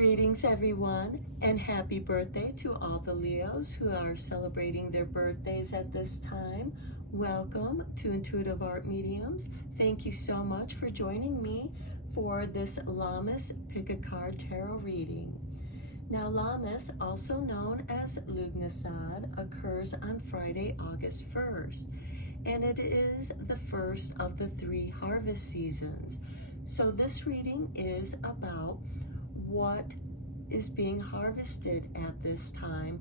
Greetings everyone, and happy birthday to all the Leos who are celebrating their birthdays at this time. Welcome to Intuitive Art Mediums. Thank you so much for joining me for this Lammas Pick a Card Tarot reading. Now Lammas, also known as Lugnasad, occurs on Friday, August 1st, and it is the first of the 3 harvest seasons. So this reading is about what is being harvested at this time,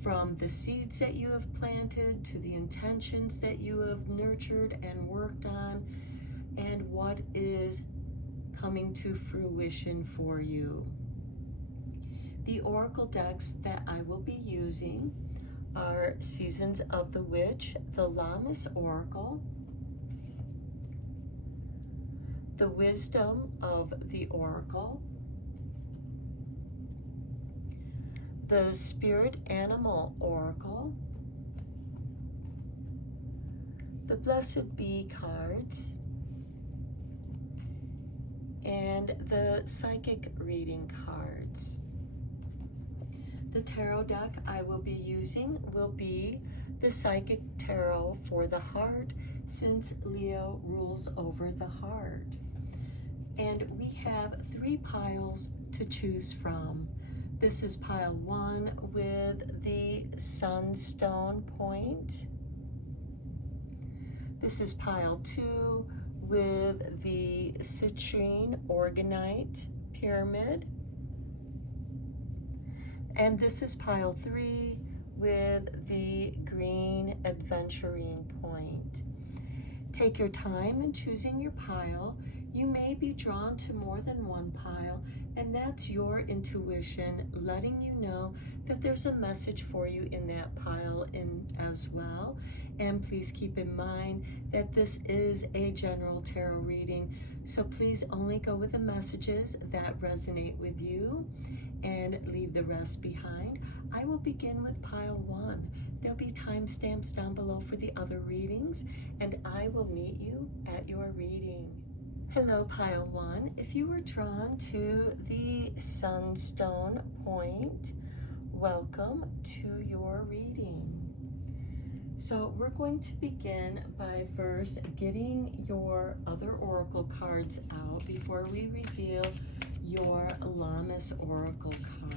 from the seeds that you have planted to the intentions that you have nurtured and worked on, and what is coming to fruition for you. The oracle decks that I will be using are Seasons of the Witch, the Lammas Oracle, the Wisdom of the Oracle, the Spirit Animal Oracle, the Blessed Bee cards, and the Psychic Reading cards. The tarot deck I will be using will be the Psychic Tarot for the Heart, since Leo rules over the heart. And we have 3 piles to choose from. This is pile 1 with the Sunstone point. This is pile 2 with the Citrine Organite Pyramid. And this is pile 3 with the Green Adventurine point. Take your time in choosing your pile. You may be drawn to more than one pile, and that's your intuition letting you know that there's a message for you in that pile as well. And please keep in mind that this is a general tarot reading, so please only go with the messages that resonate with you and leave the rest behind. I will begin with pile 1. There'll be timestamps down below for the other readings, and I will meet you at your reading. Hello, pile 1. If you were drawn to the Sunstone point, welcome to your reading. So we're going to begin by first getting your other oracle cards out before we reveal your Lammas oracle card.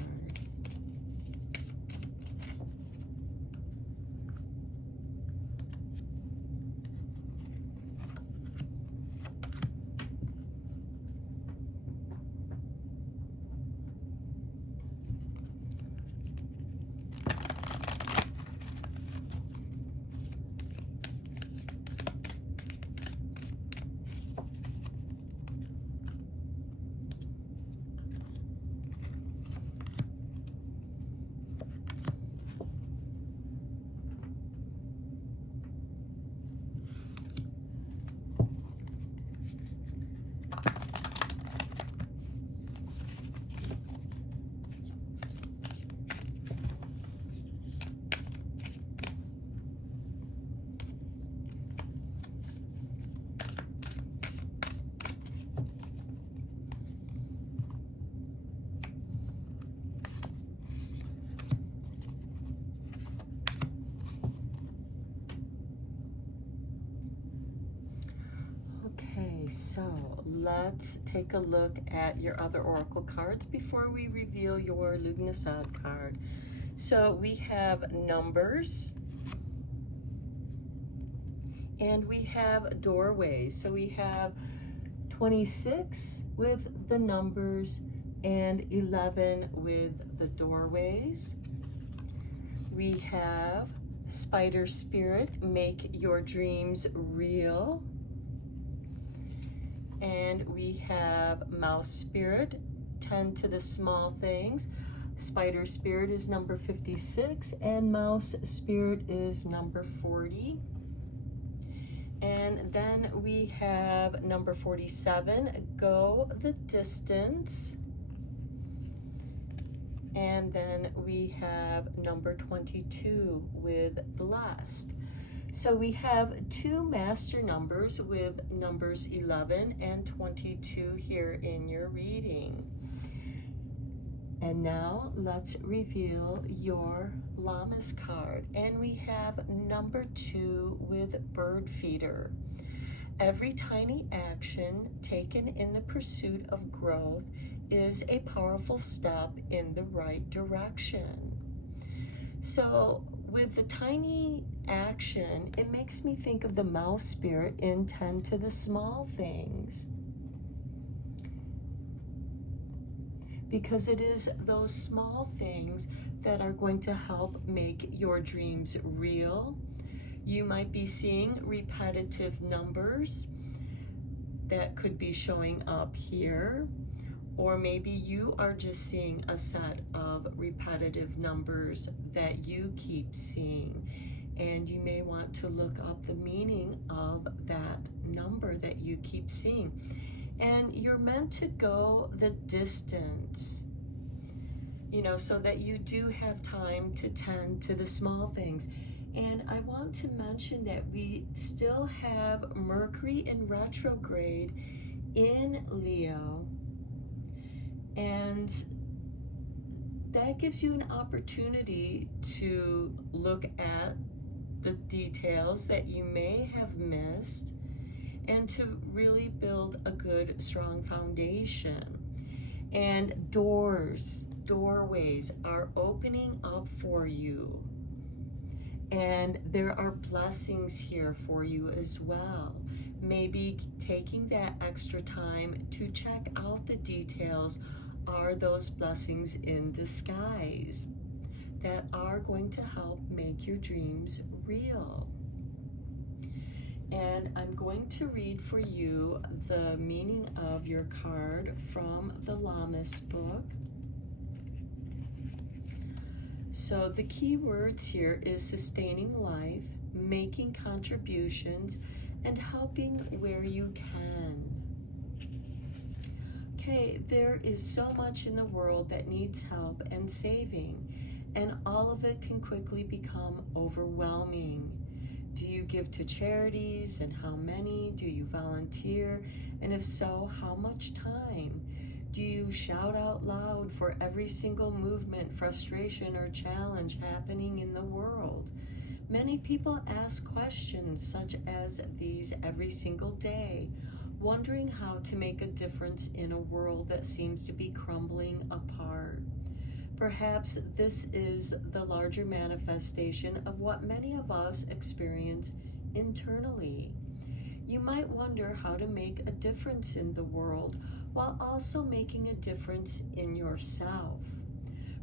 So let's take a look at your other oracle cards before we reveal your Lugnasad card. So we have numbers, and we have doorways. So we have 26 with the numbers and 11 with the doorways. We have Spider Spirit, make your dreams real. And we have Mouse Spirit, tend to the small things. Spider Spirit is number 56, and Mouse Spirit is number 40. And then we have number 47, go the distance. And then we have number 22 with blessed. So we have 2 master numbers with numbers 11 and 22 here in your reading. And now let's reveal your Lammas card. And we have number 2 with bird feeder. Every tiny action taken in the pursuit of growth is a powerful step in the right direction. So with the tiny action, it makes me think of the mouse spirit in Tend to the Small Things. Because it is those small things that are going to help make your dreams real. You might be seeing repetitive numbers that could be showing up here, or maybe you are just seeing a set of repetitive numbers that you keep seeing, and you may want to look up the meaning of that number that you keep seeing. And you're meant to go the distance, you know, so that you do have time to tend to the small things. And I want to mention that we still have Mercury in retrograde in Leo, and that gives you an opportunity to look at the details that you may have missed and to really build a good, strong foundation. And doorways are opening up for you. And there are blessings here for you as well. Maybe taking that extra time to check out the details are those blessings in disguise that are going to help make your dreams real. And I'm going to read for you the meaning of your card from the Lammas book. So the key words here is sustaining life, making contributions, and helping where you can. Okay, there is so much in the world that needs help and saving, and all of it can quickly become overwhelming. Do you give to charities, and how many? Do you volunteer? And if so, how much time? Do you shout out loud for every single movement, frustration, or challenge happening in the world? Many people ask questions such as these every single day, wondering how to make a difference in a world that seems to be crumbling apart. Perhaps this is the larger manifestation of what many of us experience internally. You might wonder how to make a difference in the world while also making a difference in yourself.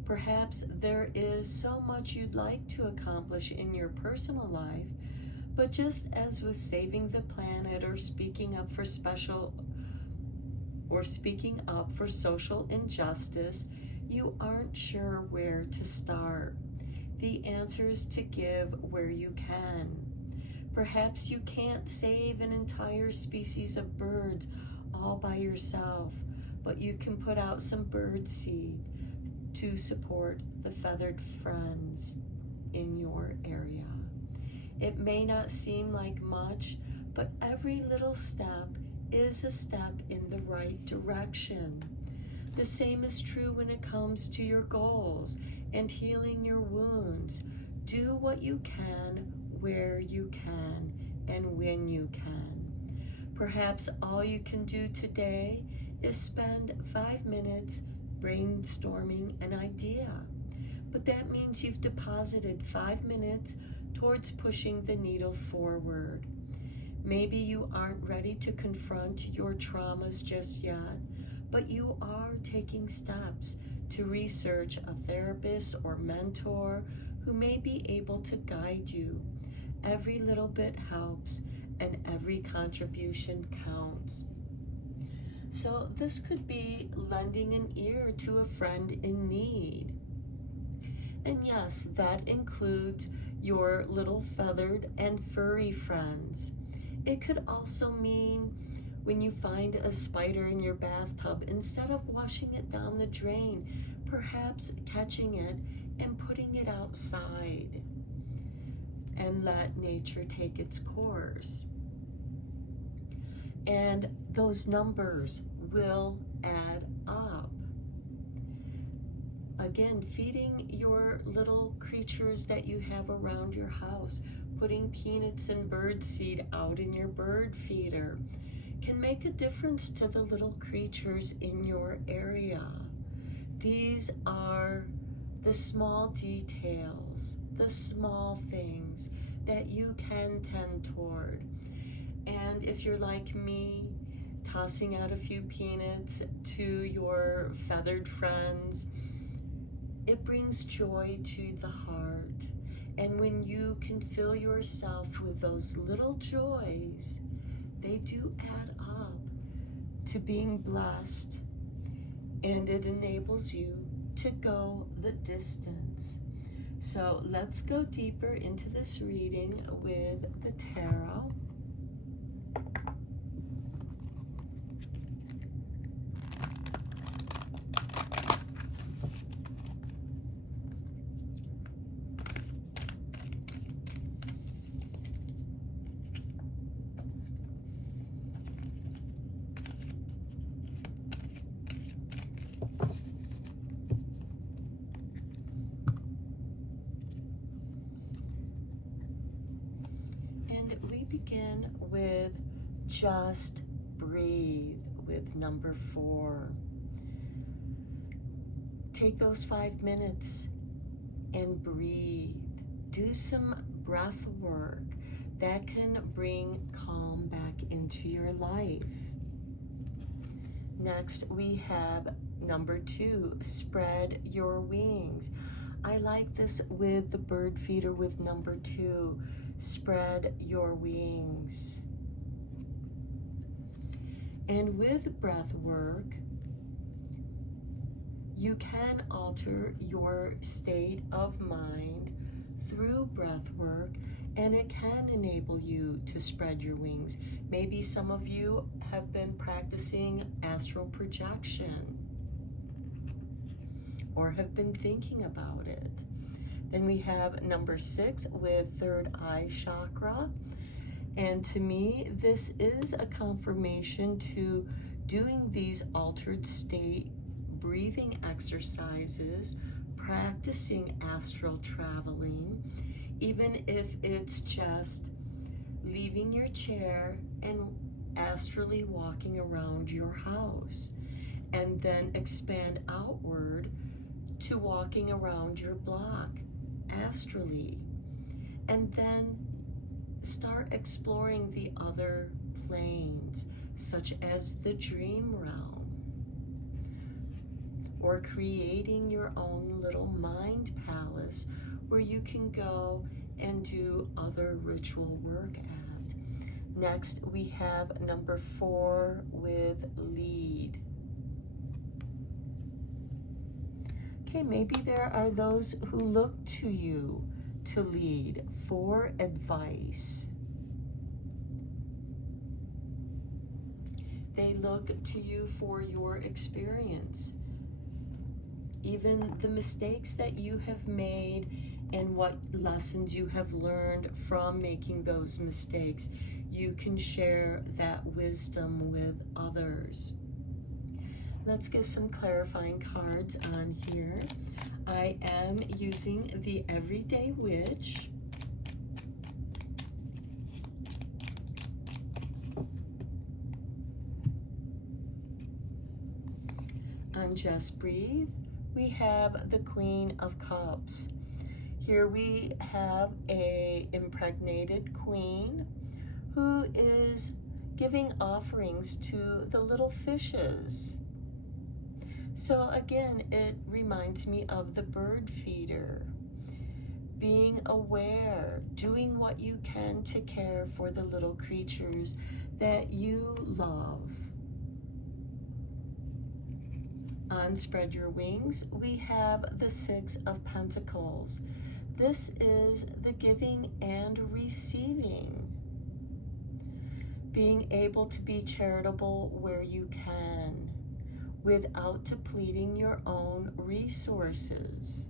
Perhaps there is so much you'd like to accomplish in your personal life, but just as with saving the planet or speaking up for social injustice, you aren't sure where to start. The answer is to give where you can. Perhaps you can't save an entire species of birds all by yourself, but you can put out some bird seed to support the feathered friends in your area. It may not seem like much, but every little step is a step in the right direction. The same is true when it comes to your goals and healing your wounds. Do what you can, where you can, and when you can. Perhaps all you can do today is spend 5 minutes brainstorming an idea. But that means you've deposited 5 minutes towards pushing the needle forward. Maybe you aren't ready to confront your traumas just yet, but you are taking steps to research a therapist or mentor who may be able to guide you. Every little bit helps, and every contribution counts. So this could be lending an ear to a friend in need. And yes, that includes your little feathered and furry friends. It could also mean when you find a spider in your bathtub, instead of washing it down the drain, perhaps catching it and putting it outside and let nature take its course. And those numbers will add up. again, feeding your little creatures that you have around your house, putting peanuts and bird seed out in your bird feeder can make a difference to the little creatures in your area. These are the small details, the small things that you can tend toward. And if you're like me, tossing out a few peanuts to your feathered friends, it brings joy to the heart. And when you can fill yourself with those little joys, they do add up to being blessed, and it enables you to go the distance. So let's go deeper into this reading with the tarot. We begin with just breathe with number 4. Take those 5 minutes and breathe. Do some breath work that can bring calm back into your life. Next, we have number 2, spread your wings. I like this with the bird feeder with number 2. Spread your wings. And with breath work, you can alter your state of mind through breath work, and it can enable you to spread your wings. Maybe some of you have been practicing astral projection or have been thinking about it. Then we have number 6 with third eye chakra. And to me, this is a confirmation to doing these altered state breathing exercises, practicing astral traveling, even if it's just leaving your chair and astrally walking around your house, and then expand outward to walking around your block astrally, and then start exploring the other planes, such as the dream realm, or creating your own little mind palace where you can go and do other ritual work at. Next, we have number 4 with lead. Okay, maybe there are those who look to you to lead for advice. They look to you for your experience, even the mistakes that you have made and what lessons you have learned from making those mistakes. You can share that wisdom with others. Let's get some clarifying cards on here. I am using the Everyday Witch. On Just Breathe, we have the Queen of Cups. Here we have a impregnated queen who is giving offerings to the little fishes. So again, it reminds me of the bird feeder. Being aware, doing what you can to care for the little creatures that you love. On Spread Your Wings, we have the 6 of Pentacles. This is the giving and receiving. Being able to be charitable where you can, without depleting your own resources.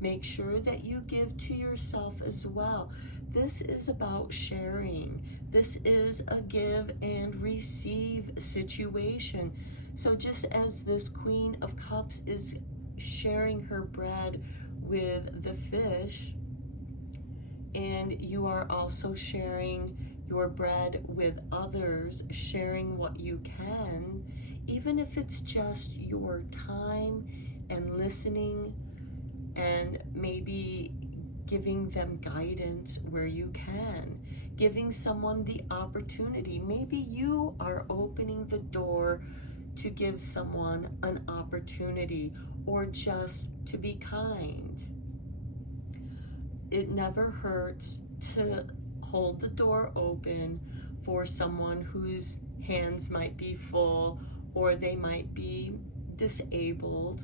Make sure that you give to yourself as well. This is about sharing. This is a give and receive situation. So just as this Queen of Cups is sharing her bread with the fish, and you are also sharing your bread with others, sharing what you can, even if it's just your time and listening and maybe giving them guidance where you can, giving someone the opportunity. Maybe you are opening the door to give someone an opportunity or just to be kind. It never hurts to hold the door open for someone whose hands might be full or they might be disabled.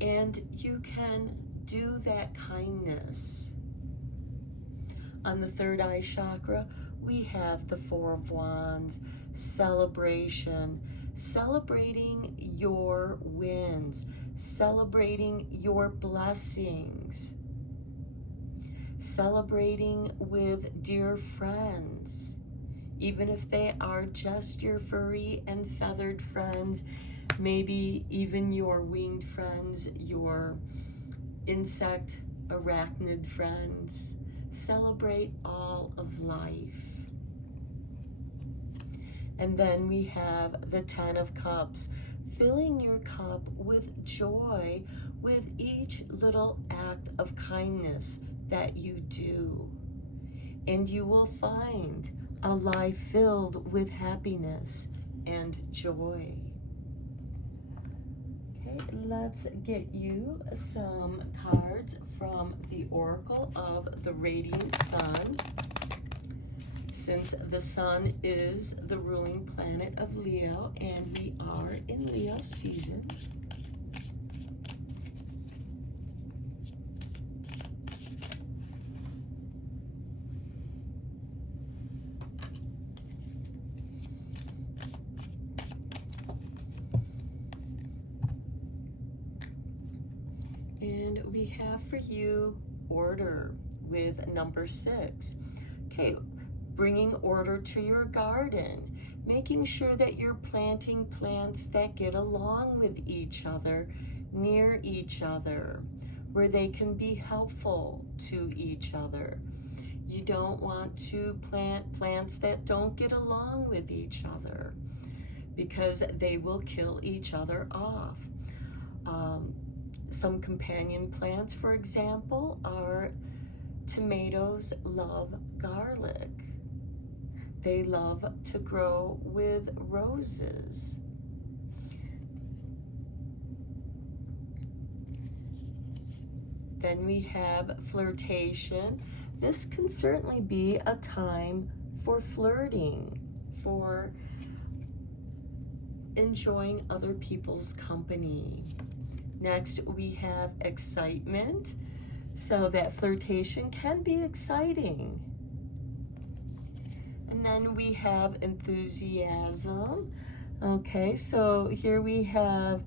And you can do that kindness. On the third eye chakra, we have the Four of Wands, celebration, celebrating your wins, celebrating your blessings, celebrating with dear friends, even if they are just your furry and feathered friends, maybe even your winged friends, your insect, arachnid friends. Celebrate all of life. And then we have the Ten of Cups, filling your cup with joy with each little act of kindness that you do. And you will find a life filled with happiness and joy. Okay, let's get you some cards from the Oracle of the Radiant Sun. Since the sun is the ruling planet of Leo and we are in Leo season, and we have for you order with number 6. Okay, bringing order to your garden, making sure that you're planting plants that get along with each other, near each other, where they can be helpful to each other. You don't want to plant plants that don't get along with each other because they will kill each other off. Some companion plants, for example, are tomatoes love garlic. They love to grow with roses. Then we have flirtation. This can certainly be a time for flirting, for enjoying other people's company. Next, we have excitement. So that flirtation can be exciting. And then we have enthusiasm. Okay, so here we have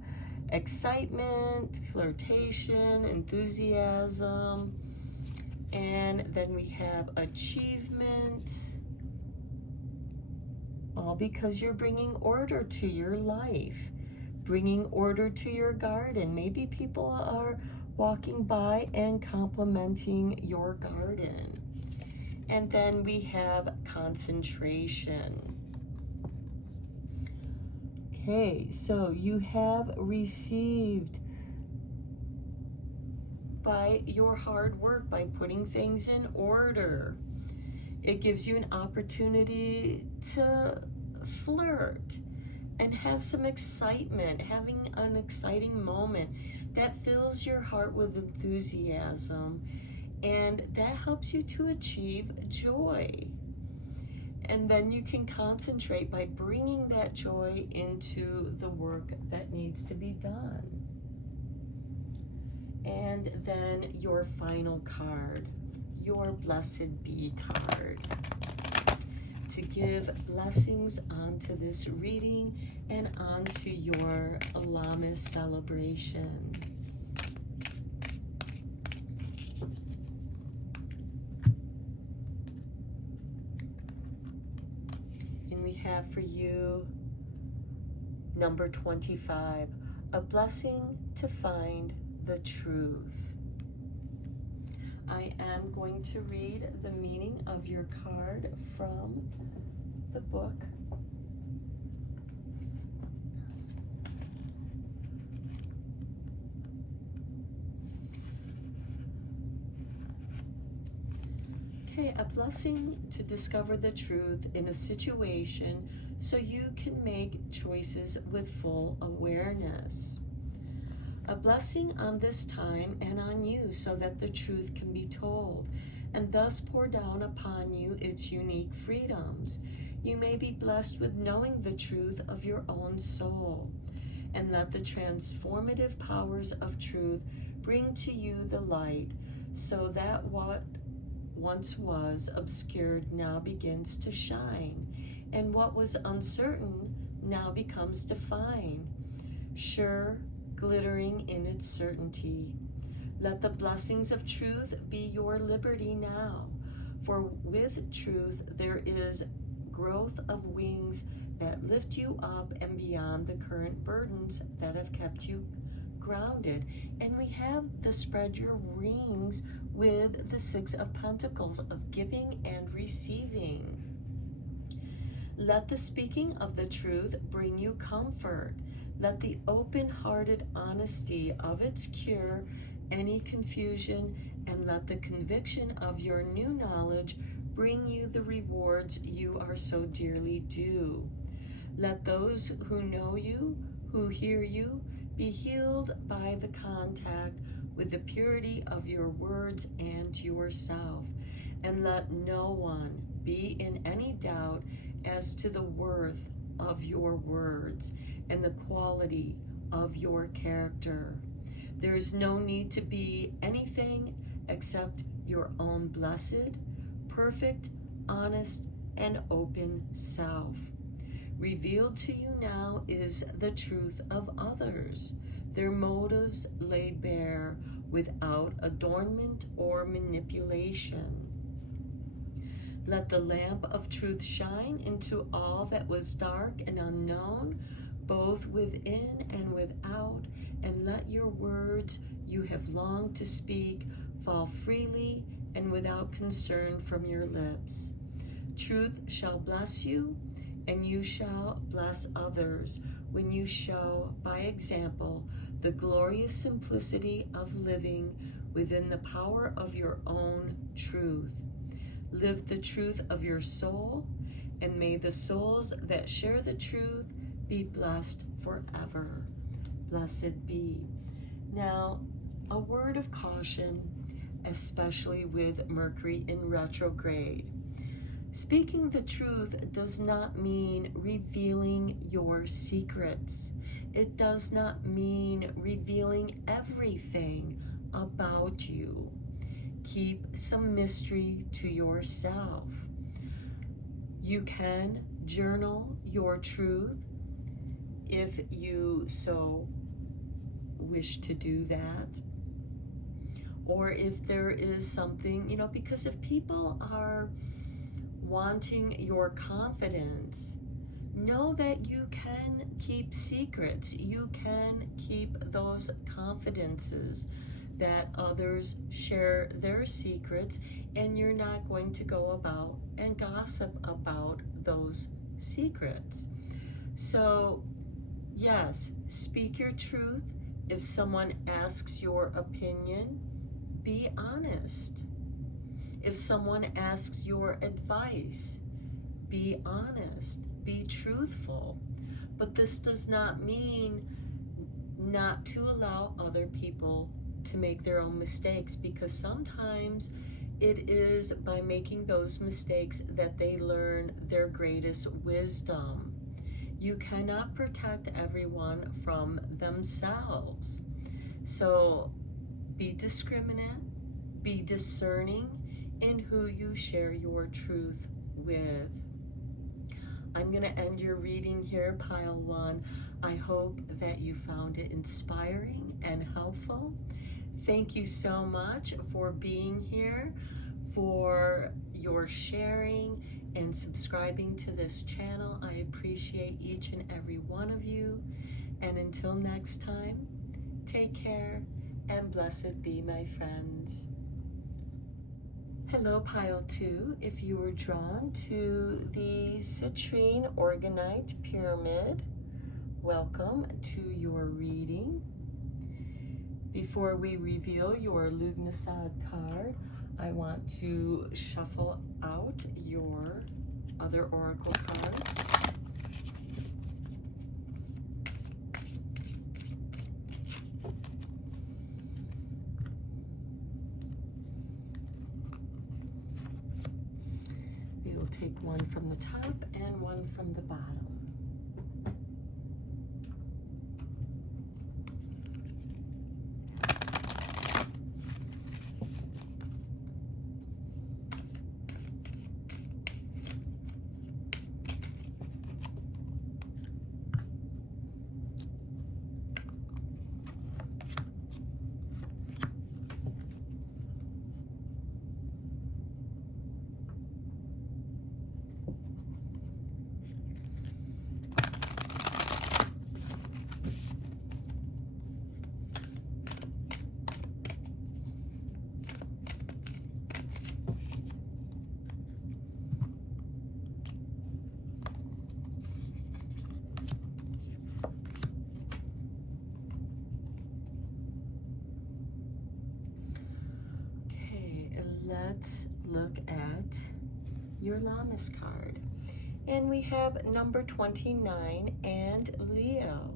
excitement, flirtation, enthusiasm, and then we have achievement. All because you're bringing order to your life, bringing order to your garden. Maybe people are walking by and complimenting your garden. And then we have concentration. Okay, so you have received by your hard work, by putting things in order. It gives you an opportunity to flirt and have some excitement, having an exciting moment that fills your heart with enthusiasm. And that helps you to achieve joy. And then you can concentrate by bringing that joy into the work that needs to be done. And then your final card, your Blessed Bee card, to give blessings onto this reading and onto your Lammas celebration. And we have for you Number 25, a blessing to find the truth. I am going to read the meaning of your card from the book. Okay, a blessing to discover the truth in a situation so you can make choices with full awareness. A blessing on this time and on you so that the truth can be told and thus pour down upon you its unique freedoms. You may be blessed with knowing the truth of your own soul, and let the transformative powers of truth bring to you the light so that what once was obscured now begins to shine, and what was uncertain now becomes defined, sure, glittering in its certainty. Let the blessings of truth be your liberty now, for with truth there is growth of wings that lift you up and beyond the current burdens that have kept you grounded. And we have the spread your wings with the Six of Pentacles of giving and receiving. Let the speaking of the truth bring you comfort. Let the open-hearted honesty of its cure any confusion, and let the conviction of your new knowledge bring you the rewards you are so dearly due. Let those who know you, who hear you, be healed by the contact with the purity of your words and yourself, and let no one be in any doubt as to the worth of your words and the quality of your character. There is no need to be anything except your own blessed, perfect, honest, and open self. Revealed to you now is the truth of others, their motives laid bare without adornment or manipulation. Let the lamp of truth shine into all that was dark and unknown, both within and without, and let your words you have longed to speak fall freely and without concern from your lips. Truth shall bless you, and you shall bless others when you show, by example, the glorious simplicity of living within the power of your own truth. Live the truth of your soul, and may the souls that share the truth be blessed forever. Blessed be. Now, a word of caution, especially with Mercury in retrograde. Speaking the truth does not mean revealing your secrets. It does not mean revealing everything about you. Keep some mystery to yourself. You can journal your truth if you so wish to do that. Or if there is something, because if people are wanting your confidence, know that you can keep secrets. You can keep those confidences that others share their secrets, and you're not going to go about and gossip about those secrets. So, yes, speak your truth. If someone asks your opinion, be honest. If someone asks your advice, be honest, be truthful. But this does not mean not to allow other people to make their own mistakes, because sometimes it is by making those mistakes that they learn their greatest wisdom. You cannot protect everyone from themselves. So be discriminate, be discerning in who you share your truth with. I'm going to end your reading here, Pile 1. I hope that you found it inspiring and helpful. Thank you so much for being here, for your sharing and subscribing to this channel. I appreciate each and every one of you. And until next time, take care and blessed be, my friends. Hello, Pile 2. If you were drawn to the citrine organite pyramid, welcome to your reading. Before we reveal your Lughnasadh card, I want to shuffle out your other oracle cards. We will take one from the top and one from the bottom. Let's look at your Lammas card. And we have number 29 and Leo.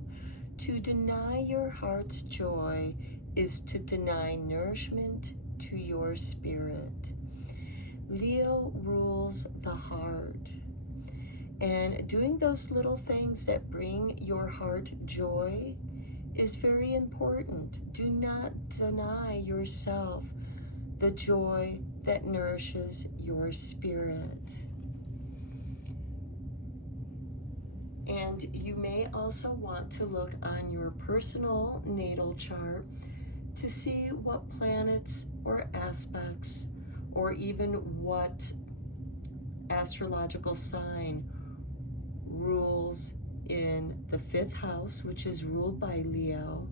To deny your heart's joy is to deny nourishment to your spirit. Leo rules the heart. And doing those little things that bring your heart joy is very important. Do not deny yourself the joy that nourishes your spirit. And you may also want to look on your personal natal chart to see what planets or aspects or even what astrological sign rules in the 5th house, which is ruled by Leo.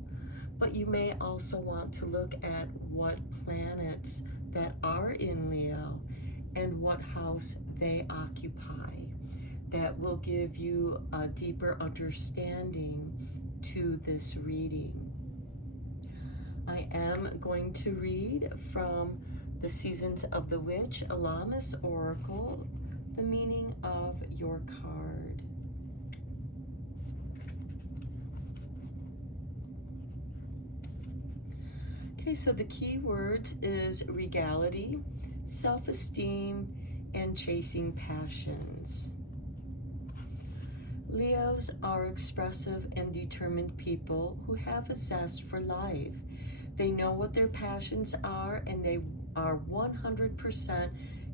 But you may also want to look at what planets that are in Leo and what house they occupy. That will give you a deeper understanding to this reading. I am going to read from the Seasons of the Witch, a Lammas Oracle, the meaning of your card. Okay, so the key words is regality, self-esteem, and chasing passions. Leos are expressive and determined people who have a zest for life. They know what their passions are, and they are 100%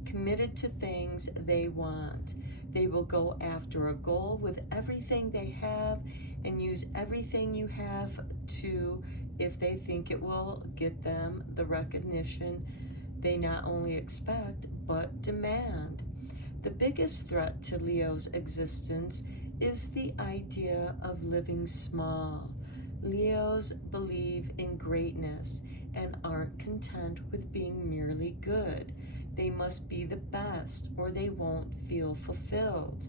committed to things they want. They will go after a goal with everything they have and use everything you have to, if they think it will get them the recognition they not only expect, but demand. The biggest threat to Leo's existence is the idea of living small. Leos believe in greatness and aren't content with being merely good. They must be the best or they won't feel fulfilled.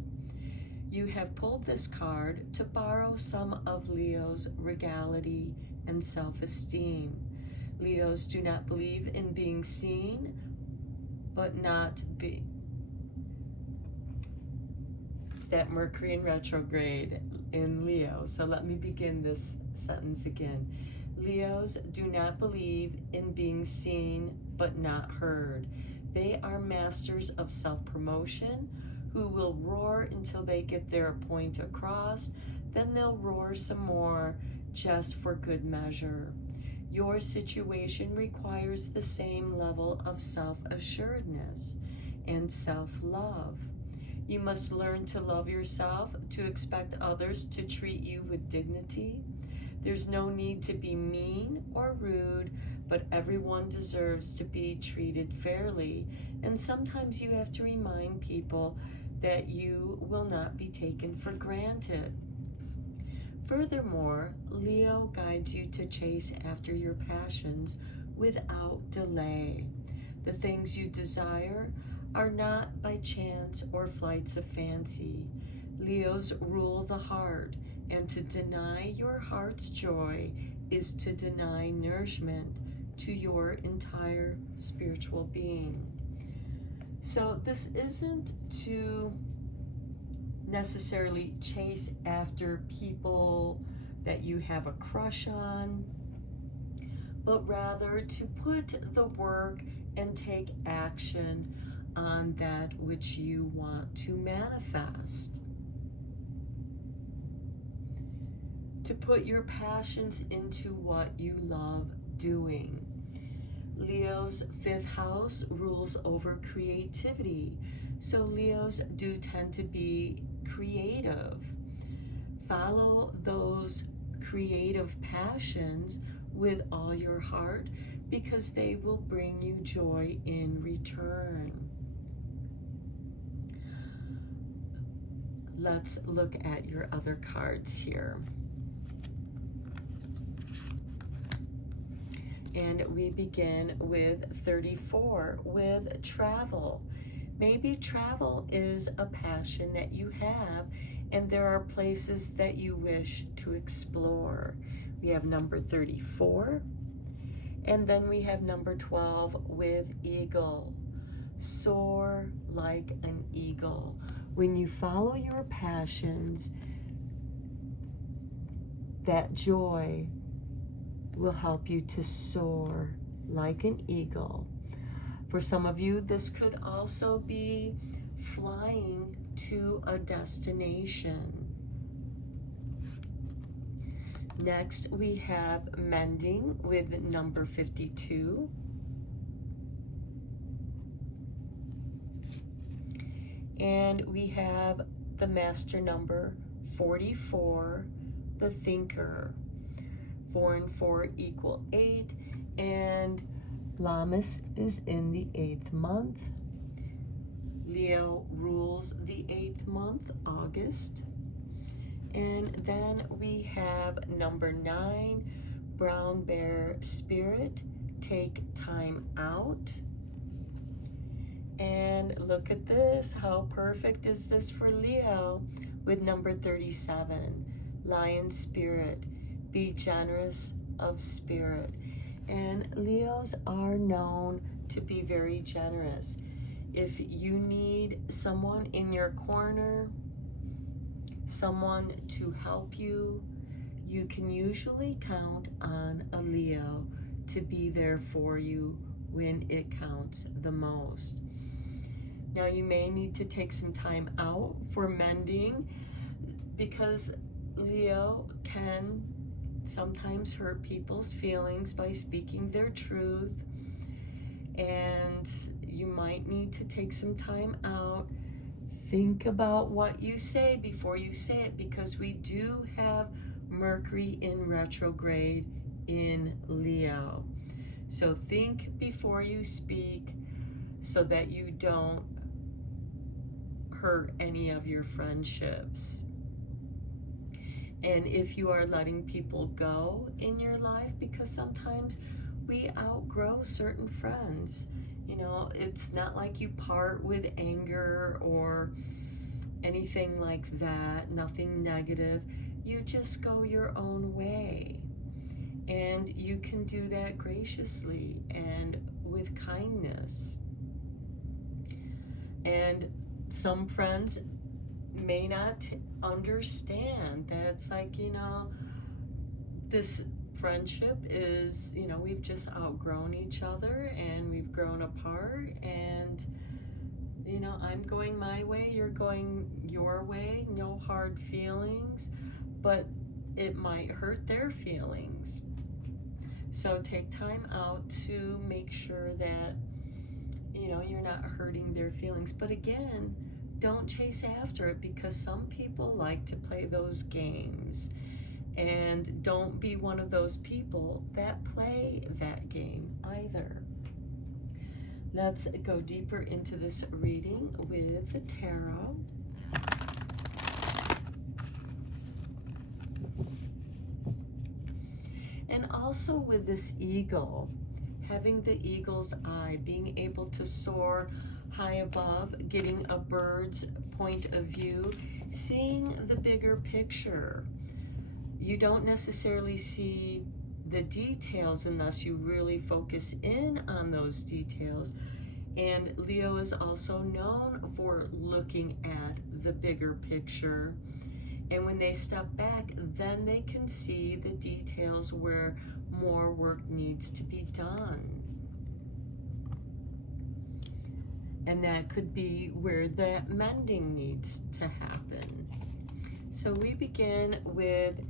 You have pulled this card to borrow some of Leo's regality and self-esteem. Leos do not believe in being seen, but not be. It's that Mercury in retrograde in Leo. So let me begin this sentence again. Leos do not believe in being seen, but not heard. They are masters of self-promotion who will roar until they get their point across. Then they'll roar some more just for good measure. Your situation requires the same level of self-assuredness and self-love. You must learn to love yourself, to expect others to treat you with dignity. There's no need to be mean or rude, but everyone deserves to be treated fairly. And sometimes you have to remind people that you will not be taken for granted. Furthermore, Leo guides you to chase after your passions without delay. The things you desire are not by chance or flights of fancy. Leos rule the heart, and to deny your heart's joy is to deny nourishment to your entire spiritual being. So this isn't to necessarily chase after people that you have a crush on, but rather to put the work and take action on that which you want to manifest. To put your passions into what you love doing. Leo's 5th house rules over creativity, so Leos do tend to be creative. Follow those creative passions with all your heart because they will bring you joy in return. Let's look at your other cards here. And we begin with 34, with travel. Maybe travel is a passion that you have, and there are places that you wish to explore. We have number 34, and then we have number 12 with eagle. Soar like an eagle. When you follow your passions, that joy will help you to soar like an eagle. For some of you, this could also be flying to a destination. Next, we have mending with number 52. And we have the master number 44, the thinker. 4 and 4 equal 8, and Lammas is in the 8th month. Leo rules the 8th month, August. And then we have number 9, brown bear spirit, take time out. And look at this, how perfect is this for Leo with number 37, lion spirit, be generous of spirit. And Leos are known to be very generous. If you need someone in your corner, someone to help you, you can usually count on a Leo to be there for you when it counts the most. Now you may need to take some time out for mending because Leo can sometimes hurt people's feelings by speaking their truth, and you might need to take some time out. Think about what you say before you say it, because we do have Mercury in retrograde in Leo. So think before you speak so that you don't hurt any of your friendships. And if you are letting people go in your life, because sometimes we outgrow certain friends. You know, it's not like you part with anger or anything like that, nothing negative. You just go your own way. And you can do that graciously and with kindness. And some friends may not understand that it's like, you know, this friendship is, you know, we've just outgrown each other and we've grown apart, and, you know, I'm going my way, you're going your way, no hard feelings, but it might hurt their feelings. So take time out to make sure that, you know, you're not hurting their feelings. But again, don't chase after it, because some people like to play those games. And don't be one of those people that play that game either. Let's go deeper into this reading with the tarot. And also with this eagle, having the eagle's eye, being able to soar high above, getting a bird's point of view, seeing the bigger picture. You don't necessarily see the details unless you really focus in on those details. And Leo is also known for looking at the bigger picture. And when they step back, then they can see the details where more work needs to be done. And that could be where that mending needs to happen. So we begin with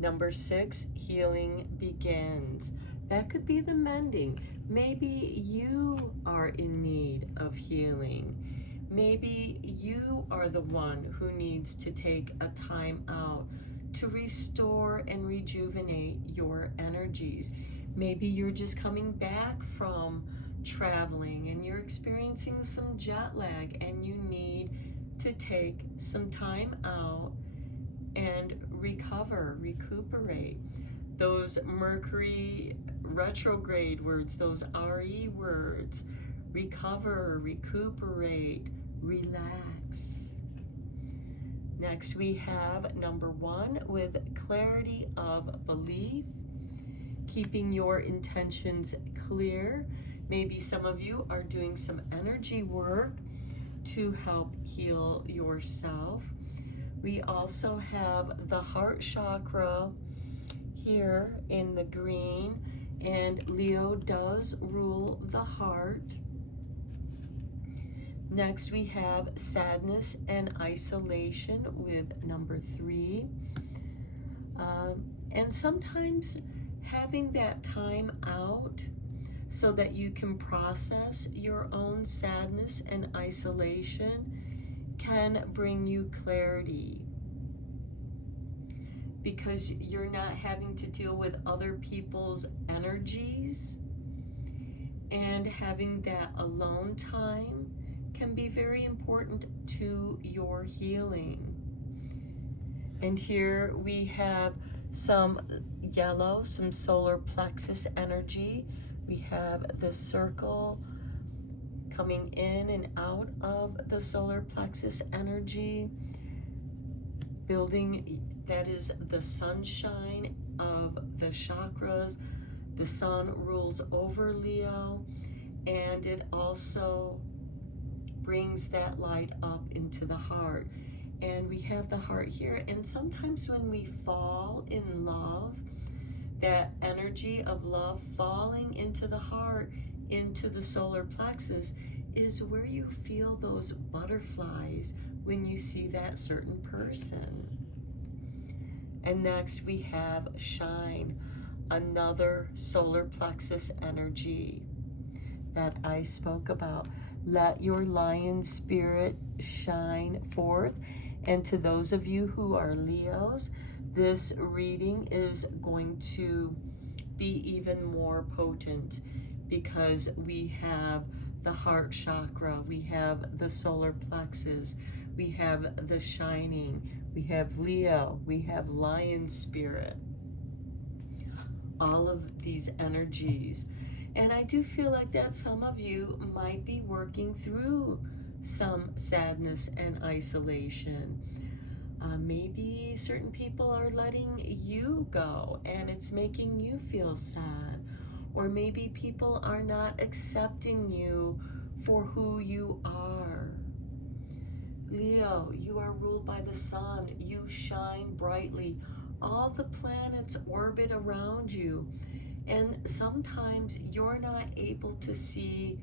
number 6, healing begins. That could be the mending. Maybe you are in need of healing. Maybe you are the one who needs to take a time out to restore and rejuvenate your energies. Maybe you're just coming back from traveling and you're experiencing some jet lag and you need to take some time out and recover, recuperate. Those Mercury retrograde words, those RE words, recover, recuperate, relax. Next we have number 1 with clarity of belief, keeping your intentions clear. Maybe some of you are doing some energy work to help heal yourself. We also have the heart chakra here in the green, and Leo does rule the heart. Next we have sadness and isolation with number 3. And sometimes having that time out so that you can process your own sadness and isolation can bring you clarity, because you're not having to deal with other people's energies, and having that alone time can be very important to your healing. And here we have some yellow, some solar plexus energy. We have the circle coming in and out of the solar plexus energy, building, that is the sunshine of the chakras. The sun rules over Leo, and it also brings that light up into the heart. And we have the heart here, and sometimes when we fall in love, that energy of love falling into the heart, into the solar plexus, is where you feel those butterflies when you see that certain person. And next we have shine, another solar plexus energy that I spoke about. Let your lion spirit shine forth. And to those of you who are Leos, this reading is going to be even more potent, because we have the heart chakra, we have the solar plexus, we have the shining, we have Leo, we have lion spirit, all of these energies. And I do feel like that some of you might be working through some sadness and isolation. Maybe certain people are letting you go and it's making you feel sad. Or maybe people are not accepting you for who you are. Leo, you are ruled by the sun. You shine brightly. All the planets orbit around you. And sometimes you're not able to see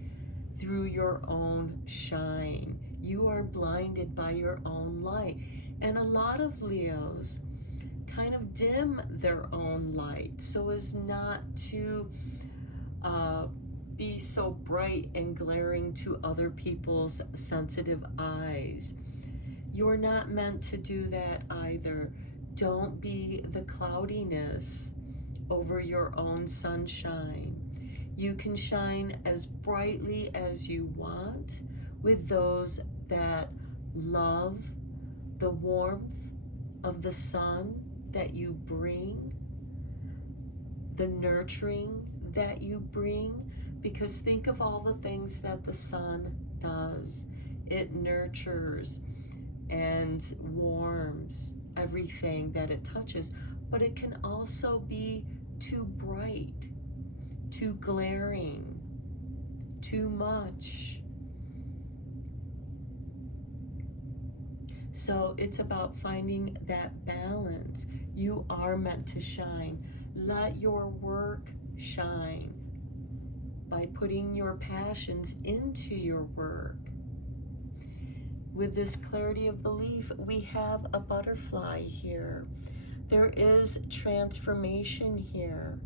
through your own shine. You are blinded by your own light. And a lot of Leos kind of dim their own light so as not to be so bright and glaring to other people's sensitive eyes. You're not meant to do that either. Don't be the cloudiness over your own sunshine. You can shine as brightly as you want with those that love the warmth of the sun that you bring, the nurturing that you bring, because think of all the things that the sun does. It nurtures and warms everything that it touches, but it can also be too bright, too glaring, too much. So it's about finding that balance. You are meant to shine. Let your work shine by putting your passions into your work. With this clarity of belief, we have a butterfly here. There is transformation here.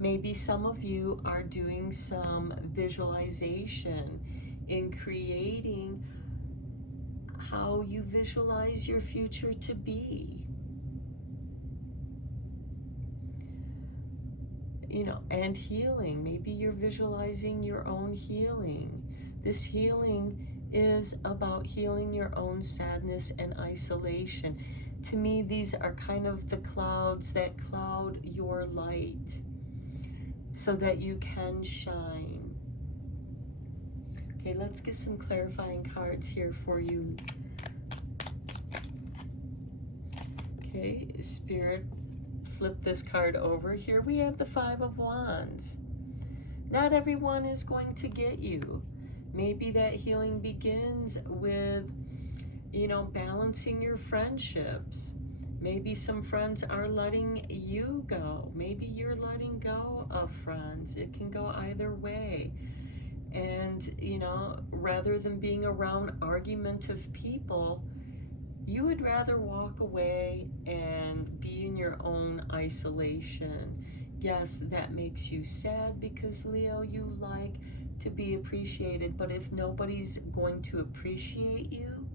Maybe some of you are doing some visualization in creating how you visualize your future to be. And healing. Maybe you're visualizing your own healing. This healing is about healing your own sadness and isolation. To me, these are kind of the clouds that cloud your light so that you can shine. Okay, let's get some clarifying cards here for you. Okay, Spirit, flip this card over. Here we have the Five of Wands. Not everyone is going to get you. Maybe that healing begins with, balancing your friendships. Maybe some friends are letting you go. Maybe you're letting go of friends. It can go either way. And, rather than being around argumentative people, you would rather walk away and be in your own isolation. Yes, that makes you sad because, Leo, you like to be appreciated, but if nobody's going to appreciate you,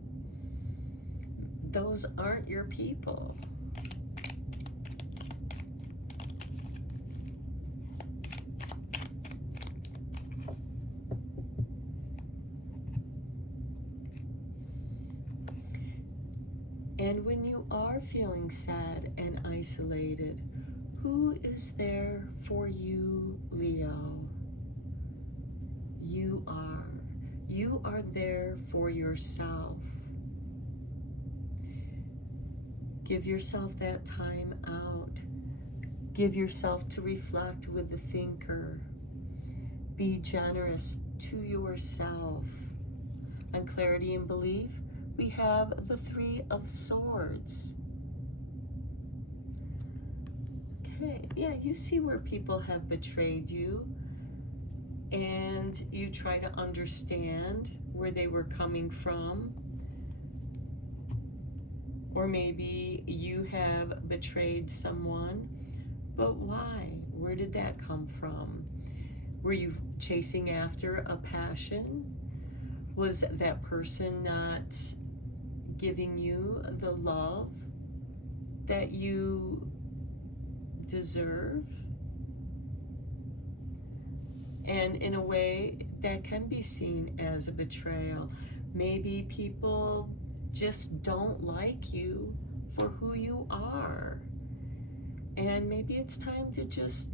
those aren't your people. And when you are feeling sad and isolated, who is there for you, Leo? You are. You are there for yourself. Give yourself that time out. Give yourself to reflect with the thinker. Be generous to yourself. On clarity and belief, we have the Three of Swords. Okay, yeah, you see where people have betrayed you, and you try to understand where they were coming from. Or maybe you have betrayed someone, but why? Where did that come from? Were you chasing after a passion? Was that person not giving you the love that you deserve? And in a way, that can be seen as a betrayal. Maybe people just don't like you for who you are. And maybe it's time to just,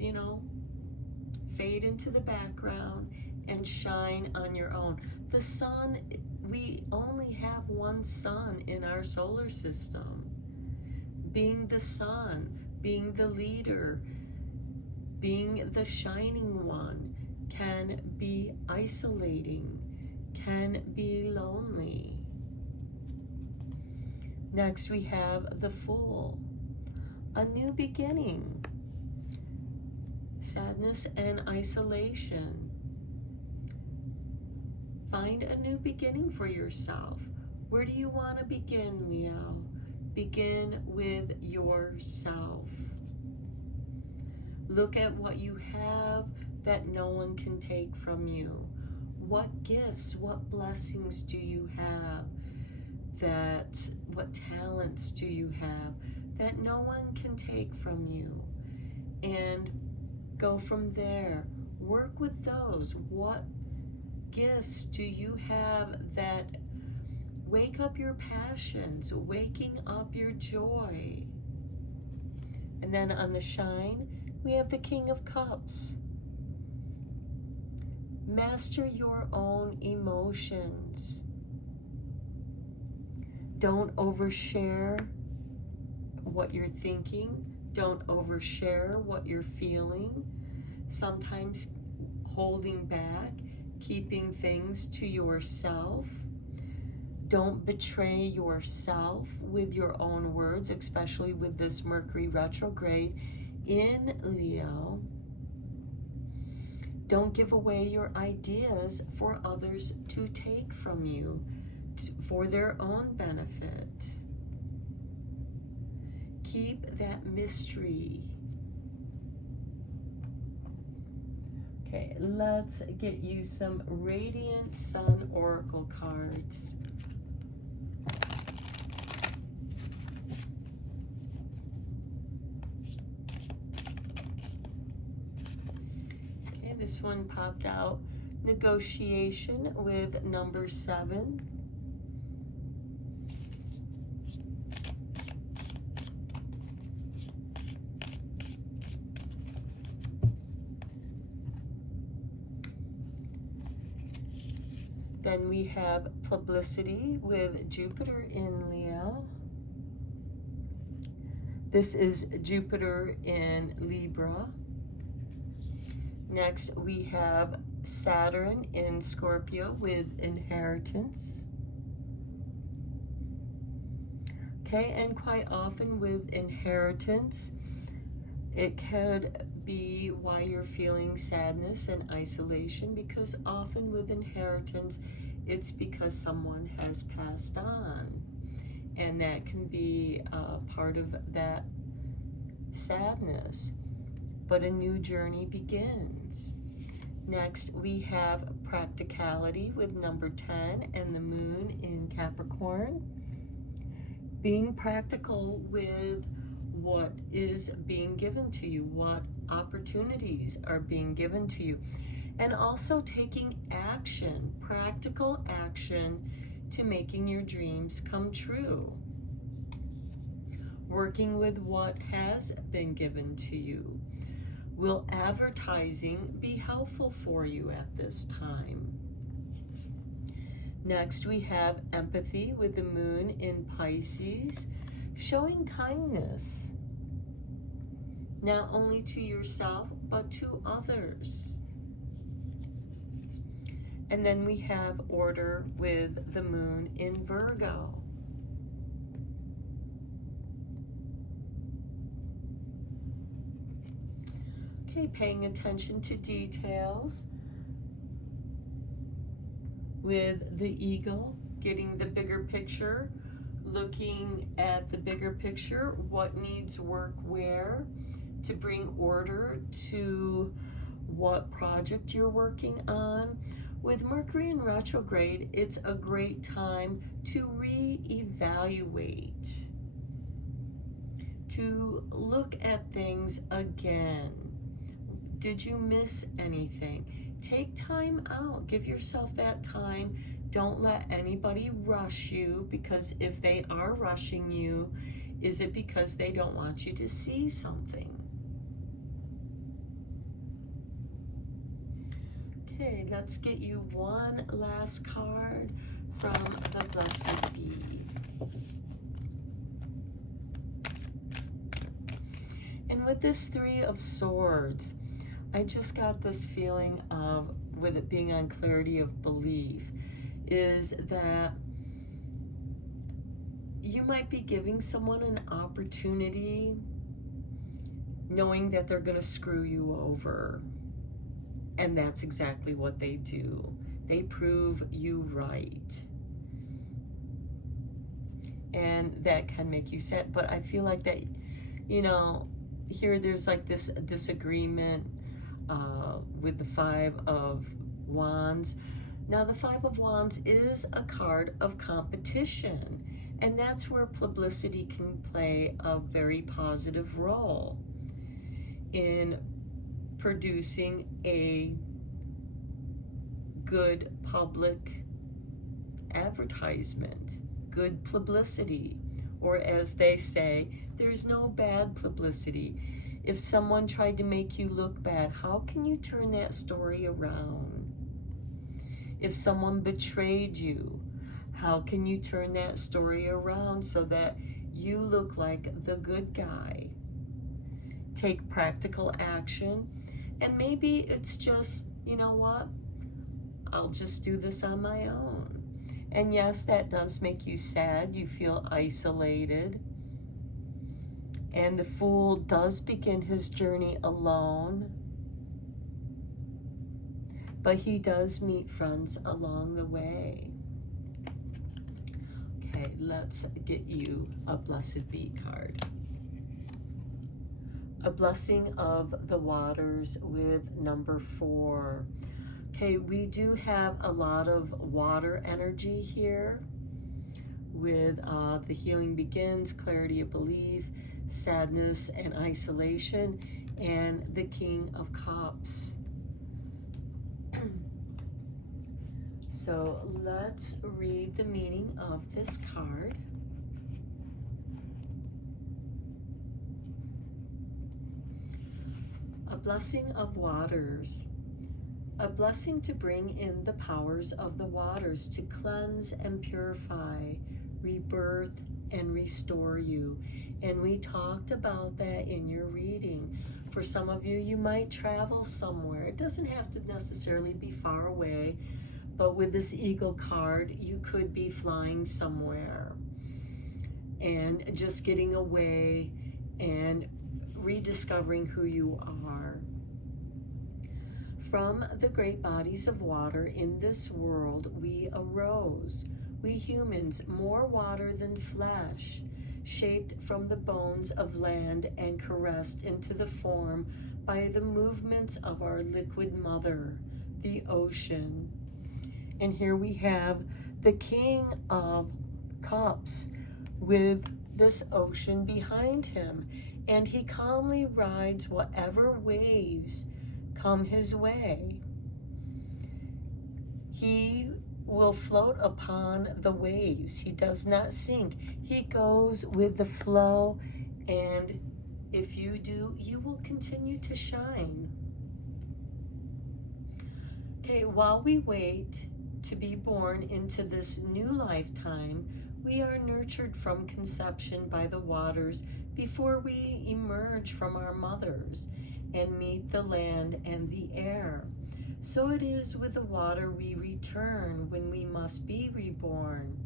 fade into the background and shine on your own. The sun, we only have one sun in our solar system. Being the sun, being the leader, being the shining one can be isolating, can be lonely. Next, we have the Fool, a new beginning, sadness and isolation. Find a new beginning for yourself. Where do you want to begin, Leo? Begin with yourself. Look at what you have that no one can take from you. What gifts, what blessings do you have? What talents do you have that no one can take from you, and go from there. Work with those. What gifts do you have that wake up your passions, waking up your joy? And then on the shine, we have the King of Cups. Master your own emotions. Don't overshare what you're thinking. Don't overshare what you're feeling. Sometimes holding back, keeping things to yourself. Don't betray yourself with your own words, especially with this Mercury retrograde in Leo. Don't give away your ideas for others to take from you for their own benefit. Keep that mystery. Okay, let's get you some Radiant Sun Oracle cards. Okay, this one popped out. Negotiation with number 7. Then we have publicity with Jupiter in Leo. This is Jupiter in Libra. Next, we have Saturn in Scorpio with inheritance. Okay, and quite often with inheritance, it could be why you're feeling sadness and isolation, because often with inheritance, it's because someone has passed on. And that can be part of that sadness. But a new journey begins. Next, we have practicality with number 10 and the moon in Capricorn. Being practical with what is being given to you, what opportunities are being given to you, and also taking action, practical action to making your dreams come true. Working with what has been given to you. Will advertising be helpful for you at this time? Next, we have empathy with the moon in Pisces, showing kindness, not only to yourself, but to others. And then we have order with the moon in Virgo. Okay, paying attention to details with the eagle, getting the bigger picture, looking at the bigger picture, what needs work where, to bring order to what project you're working on. With Mercury in retrograde, it's a great time to reevaluate, to look at things again. Did you miss anything? Take time out. Give yourself that time. Don't let anybody rush you, because if they are rushing you, is it because they don't want you to see something? Okay, let's get you one last card from the Blessed Bee. And with this 3 of Swords, I just got this feeling of, with it being on clarity of belief, is that you might be giving someone an opportunity knowing that they're going to screw you over. And that's exactly what they do. They prove you right. And that can make you sad. But I feel like that, you know, here there's like this disagreement with the 5 of Wands. Now the 5 of Wands is a card of competition. And that's where publicity can play a very positive role in producing a good public advertisement, good publicity, or as they say, there's no bad publicity. If someone tried to make you look bad, how can you turn that story around? If someone betrayed you, how can you turn that story around so that you look like the good guy? Take practical action, and maybe it's just, you know what, I'll just do this on my own. And yes, that does make you sad. You feel isolated. And the fool does begin his journey alone. But he does meet friends along the way. Okay, let's get you a Blessed Be card. A blessing of the waters with number 4. Okay, we do have a lot of water energy here with the healing begins, clarity of belief, sadness and isolation, and the King of Cups. So let's read the meaning of this card. A blessing of waters. A blessing to bring in the powers of the waters to cleanse and purify, rebirth and restore you. And we talked about that in your reading. For some of you, you might travel somewhere. It doesn't have to necessarily be far away, but with this Eagle card, you could be flying somewhere and just getting away and rediscovering who you are. From the great bodies of water in this world, we arose, we humans, more water than flesh, shaped from the bones of land and caressed into the form by the movements of our liquid mother, the ocean. And here we have the King of Cups with this ocean behind him, and he calmly rides whatever waves come his way. He will float upon the waves. He does not sink. He goes with the flow, and if you do, you will continue to shine. Okay, while we wait to be born into this new lifetime, we are nurtured from conception by the waters before we emerge from our mothers and meet the land and the air. So it is with the water we return when we must be reborn.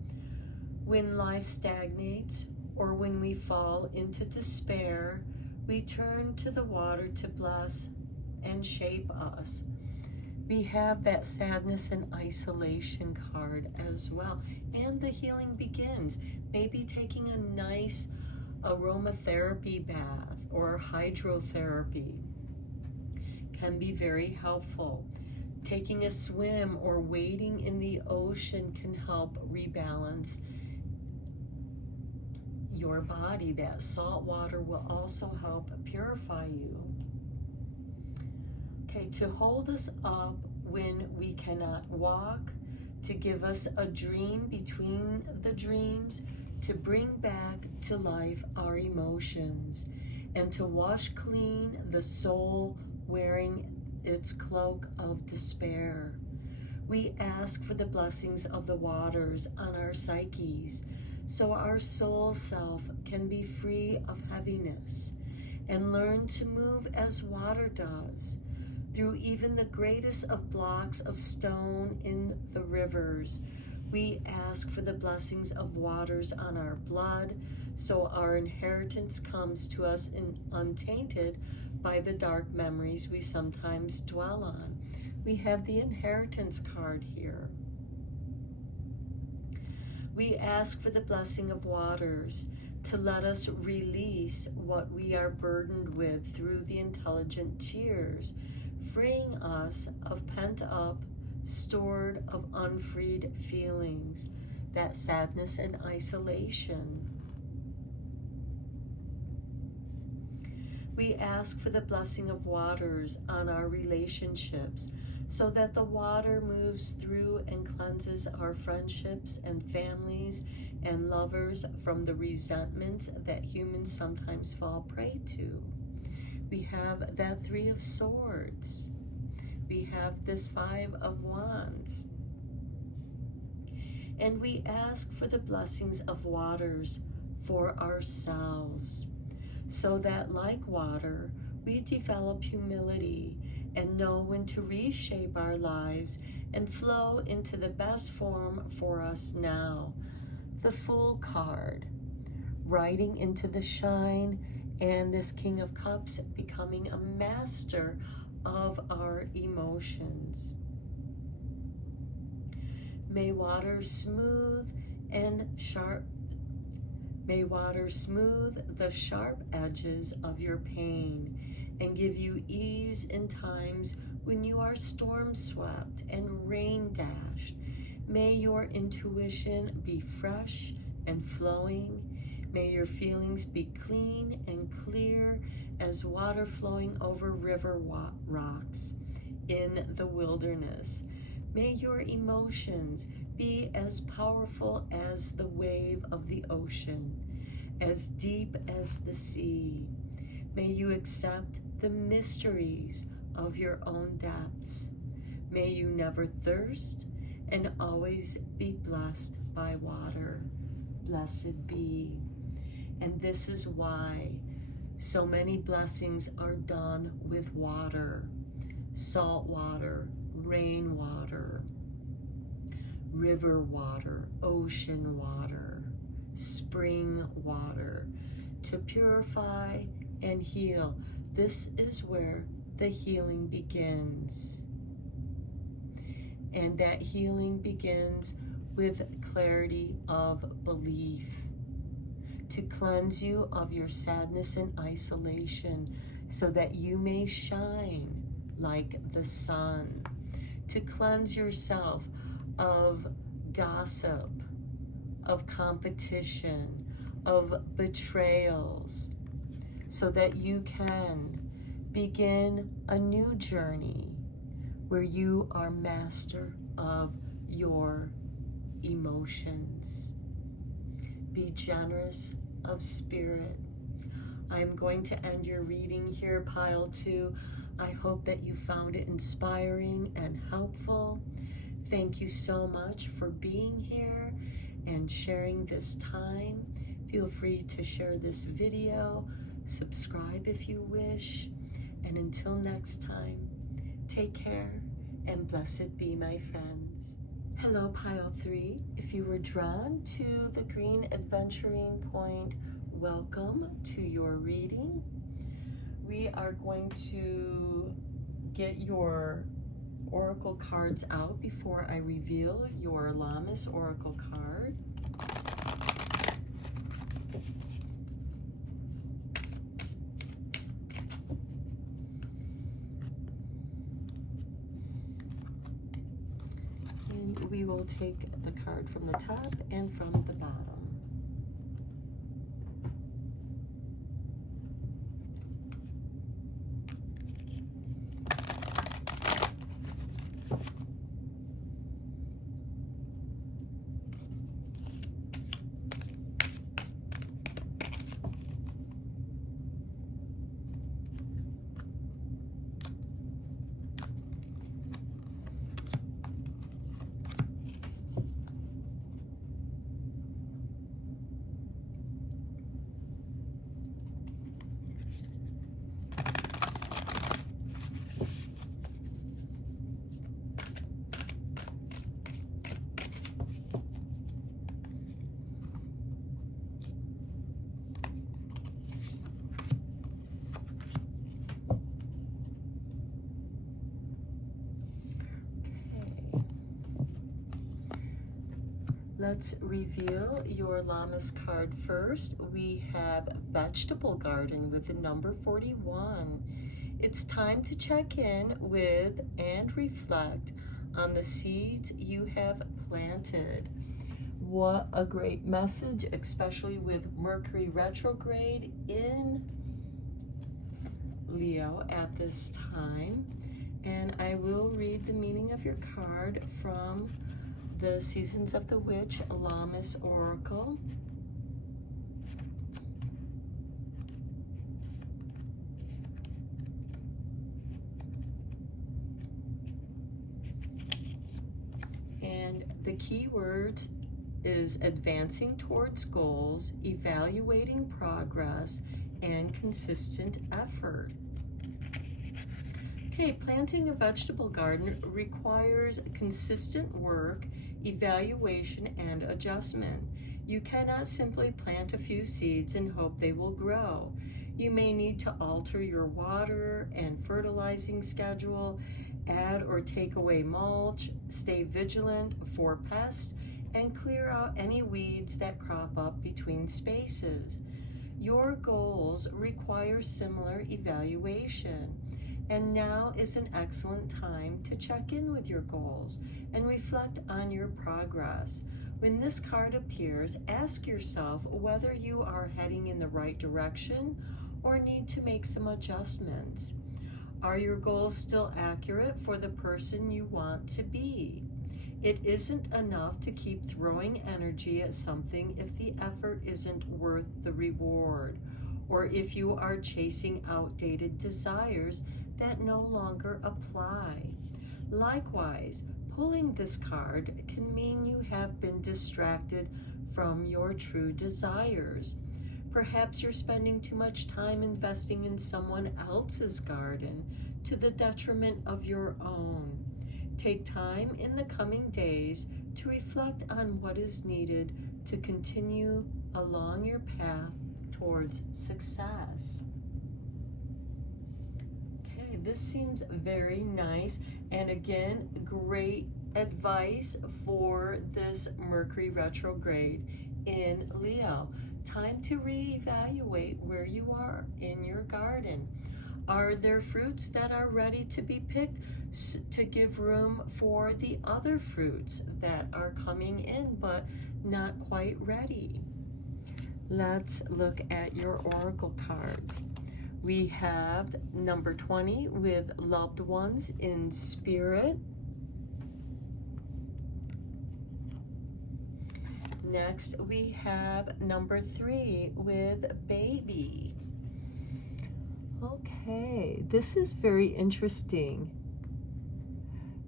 When life stagnates or when we fall into despair, we turn to the water to bless and shape us. We have that sadness and isolation card as well. And the healing begins. Maybe taking a nice aromatherapy bath or hydrotherapy can be very helpful. Taking a swim or wading in the ocean can help rebalance your body. That salt water will also help purify you. Okay, to hold us up when we cannot walk, to give us a dream between the dreams, to bring back to life our emotions, and to wash clean the soul wearing its cloak of despair. We ask for the blessings of the waters on our psyches, so our soul self can be free of heaviness and learn to move as water does, through even the greatest of blocks of stone in the rivers. We ask for the blessings of waters on our blood, so our inheritance comes to us untainted by the dark memories we sometimes dwell on. We have the inheritance card here. We ask for the blessing of waters to let us release what we are burdened with through the intelligent tears, freeing us of pent up, stored of unfreed feelings, that sadness and isolation. We ask for the blessing of waters on our relationships, so that the water moves through and cleanses our friendships and families and lovers from the resentments that humans sometimes fall prey to. We have that 3 of Swords. We have this 5 of Wands. And we ask for the blessings of waters for ourselves, so that like water, we develop humility and know when to reshape our lives and flow into the best form for us now. The Fool card, riding into the shine, and this King of Cups becoming a master of our emotions. May water smooth the sharp edges of your pain and give you ease in times when you are storm-swept and rain-dashed. May your intuition be fresh and flowing. May your feelings be clean and clear as water flowing over river rocks in the wilderness. May your emotions be as powerful as the wave of the ocean, as deep as the sea. May you accept the mysteries of your own depths. May you never thirst and always be blessed by water. Blessed be. And this is why so many blessings are done with water. Salt water, rainwater, river water, ocean water, spring water, to purify and heal. This is where the healing begins. And that healing begins with clarity of belief, to cleanse you of your sadness and isolation, so that you may shine like the sun, to cleanse yourself of gossip, of competition, of betrayals, so that you can begin a new journey where you are master of your emotions. Be generous of spirit. I'm going to end your reading here, Pile 2. I hope that you found it inspiring and helpful. Thank you so much for being here and sharing this time. Feel free to share this video, subscribe if you wish, and until next time, take care and blessed be, my friends. Hello, Pile 3. If you were drawn to the green adventuring point, welcome to your reading. We are going to get your oracle cards out before I reveal your Lammas oracle card. And we will take the card from the top and from the bottom. Let's reveal your Lammas card first. We have Vegetable Garden with the number 41. It's time to check in with and reflect on the seeds you have planted. What a great message, especially with Mercury retrograde in Leo at this time. And I will read the meaning of your card from the Seasons of the Witch Lammas Oracle. And the key words is advancing towards goals, evaluating progress, and consistent effort. Okay, planting a vegetable garden requires consistent work, evaluation, and adjustment. You cannot simply plant a few seeds and hope they will grow. You may need to alter your water and fertilizing schedule, add or take away mulch, stay vigilant for pests, and clear out any weeds that crop up between spaces. Your goals require similar evaluation, and now is an excellent time to check in with your goals and reflect on your progress. When this card appears, ask yourself whether you are heading in the right direction or need to make some adjustments. Are your goals still accurate for the person you want to be? It isn't enough to keep throwing energy at something if the effort isn't worth the reward, or if you are chasing outdated desires that no longer apply. Likewise, pulling this card can mean you have been distracted from your true desires. Perhaps you're spending too much time investing in someone else's garden to the detriment of your own. Take time in the coming days to reflect on what is needed to continue along your path towards success. Okay, this seems very nice, and again, great advice for this Mercury retrograde in Leo. Time to reevaluate where you are in your garden. Are there fruits that are ready to be picked to give room for the other fruits that are coming in but not quite ready? Let's look at your oracle cards. We have number 20 with loved ones in spirit. Next, we have number 3 with baby. Okay, this is very interesting.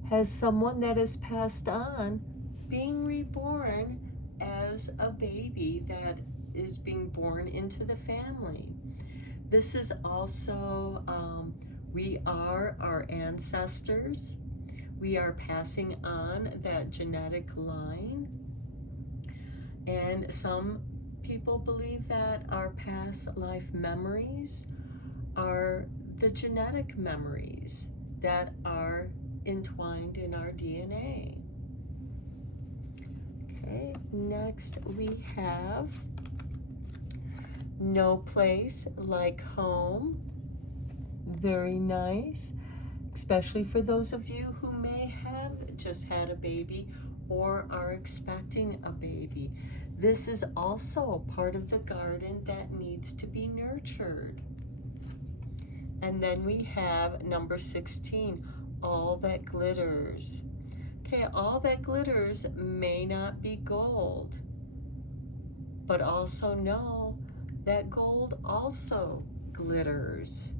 Has someone that has passed on being reborn as a baby that is being born into the family. This is also, we are our ancestors. We are passing on that genetic line. And some people believe that our past life memories are the genetic memories that are entwined in our DNA. Okay, next we have no place like home. Very nice, especially for those of you who may have just had a baby or are expecting a baby. This is also part of the garden that needs to be nurtured. And then we have number 16, all that glitters. Okay, all that glitters may not be gold, but also know that gold also glitters.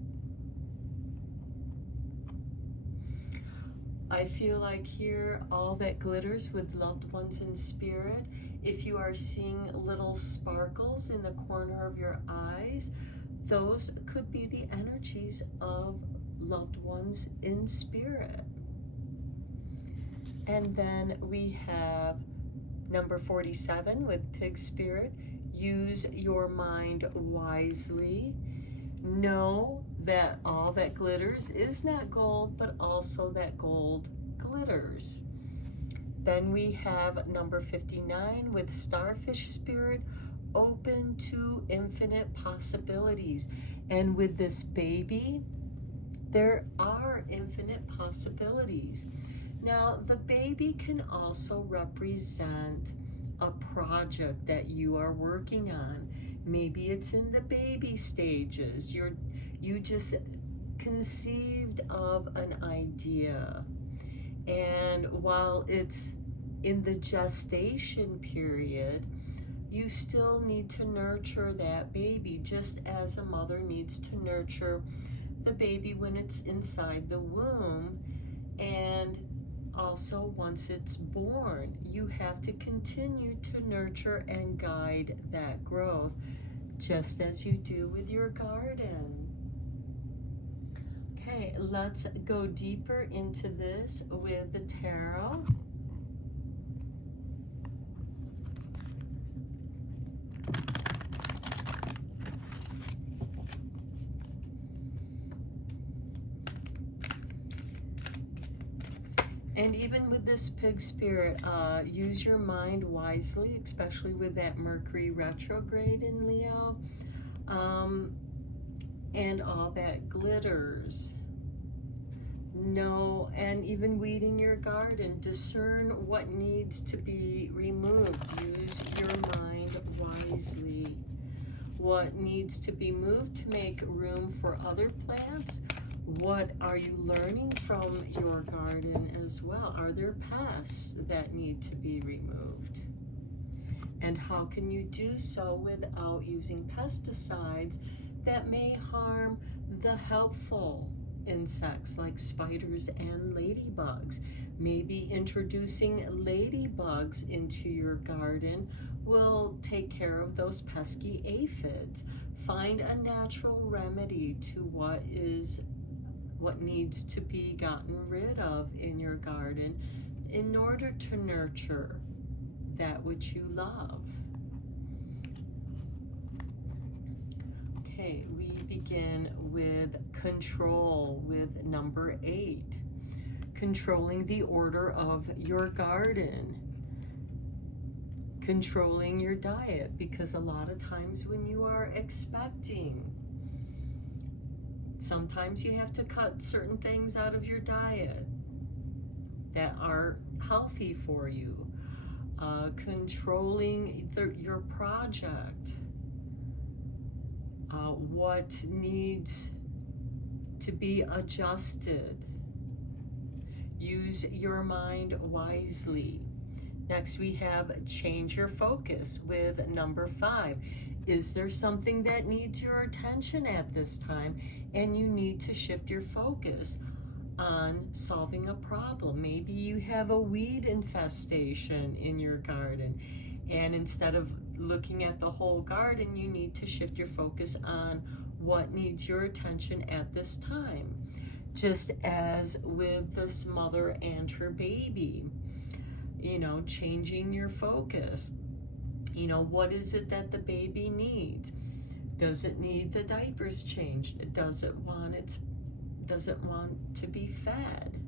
I feel like here, all that glitters with loved ones in spirit. If you are seeing little sparkles in the corner of your eyes, those could be the energies of loved ones in spirit. And then we have number 47 with pig spirit. Use your mind wisely. Know that all that glitters is not gold, but also that gold glitters. Then we have number 59 with starfish spirit, open to infinite possibilities. And with this baby, there are infinite possibilities. Now, the baby can also represent a project that you are working on. Maybe it's in the baby stages. You just conceived of an idea. And while it's in the gestation period, you still need to nurture that baby, just as a mother needs to nurture the baby when it's inside the womb. And also once it's born, you have to continue to nurture and guide that growth, just as you do with your garden. Okay, let's go deeper into this with the tarot. And even with this pig spirit, use your mind wisely, especially with that Mercury retrograde in Leo, and all that glitters. No, and even weeding your garden, discern what needs to be removed. Use your mind wisely. What needs to be moved to make room for other plants? What are you learning from your garden as well? Are there pests that need to be removed? And how can you do so without using pesticides that may harm the helpful insects like spiders and ladybugs? Maybe introducing ladybugs into your garden will take care of those pesky aphids. Find a natural remedy to what needs to be gotten rid of in your garden in order to nurture that which you love. Okay, we begin with control with number 8. Controlling the order of your garden. Controlling your diet, because a lot of times when you are expecting, sometimes you have to cut certain things out of your diet that are healthy for you. Controlling your project. What needs to be adjusted. Use your mind wisely. Next we have change your focus with number 5. Is there something that needs your attention at this time and you need to shift your focus on solving a problem? Maybe you have a weed infestation in your garden, and instead of looking at the whole garden, you need to shift your focus on what needs your attention at this time. Just as with this mother and her baby, changing your focus. What is it that the baby needs? Does it need the diapers changed? Does it want to be fed?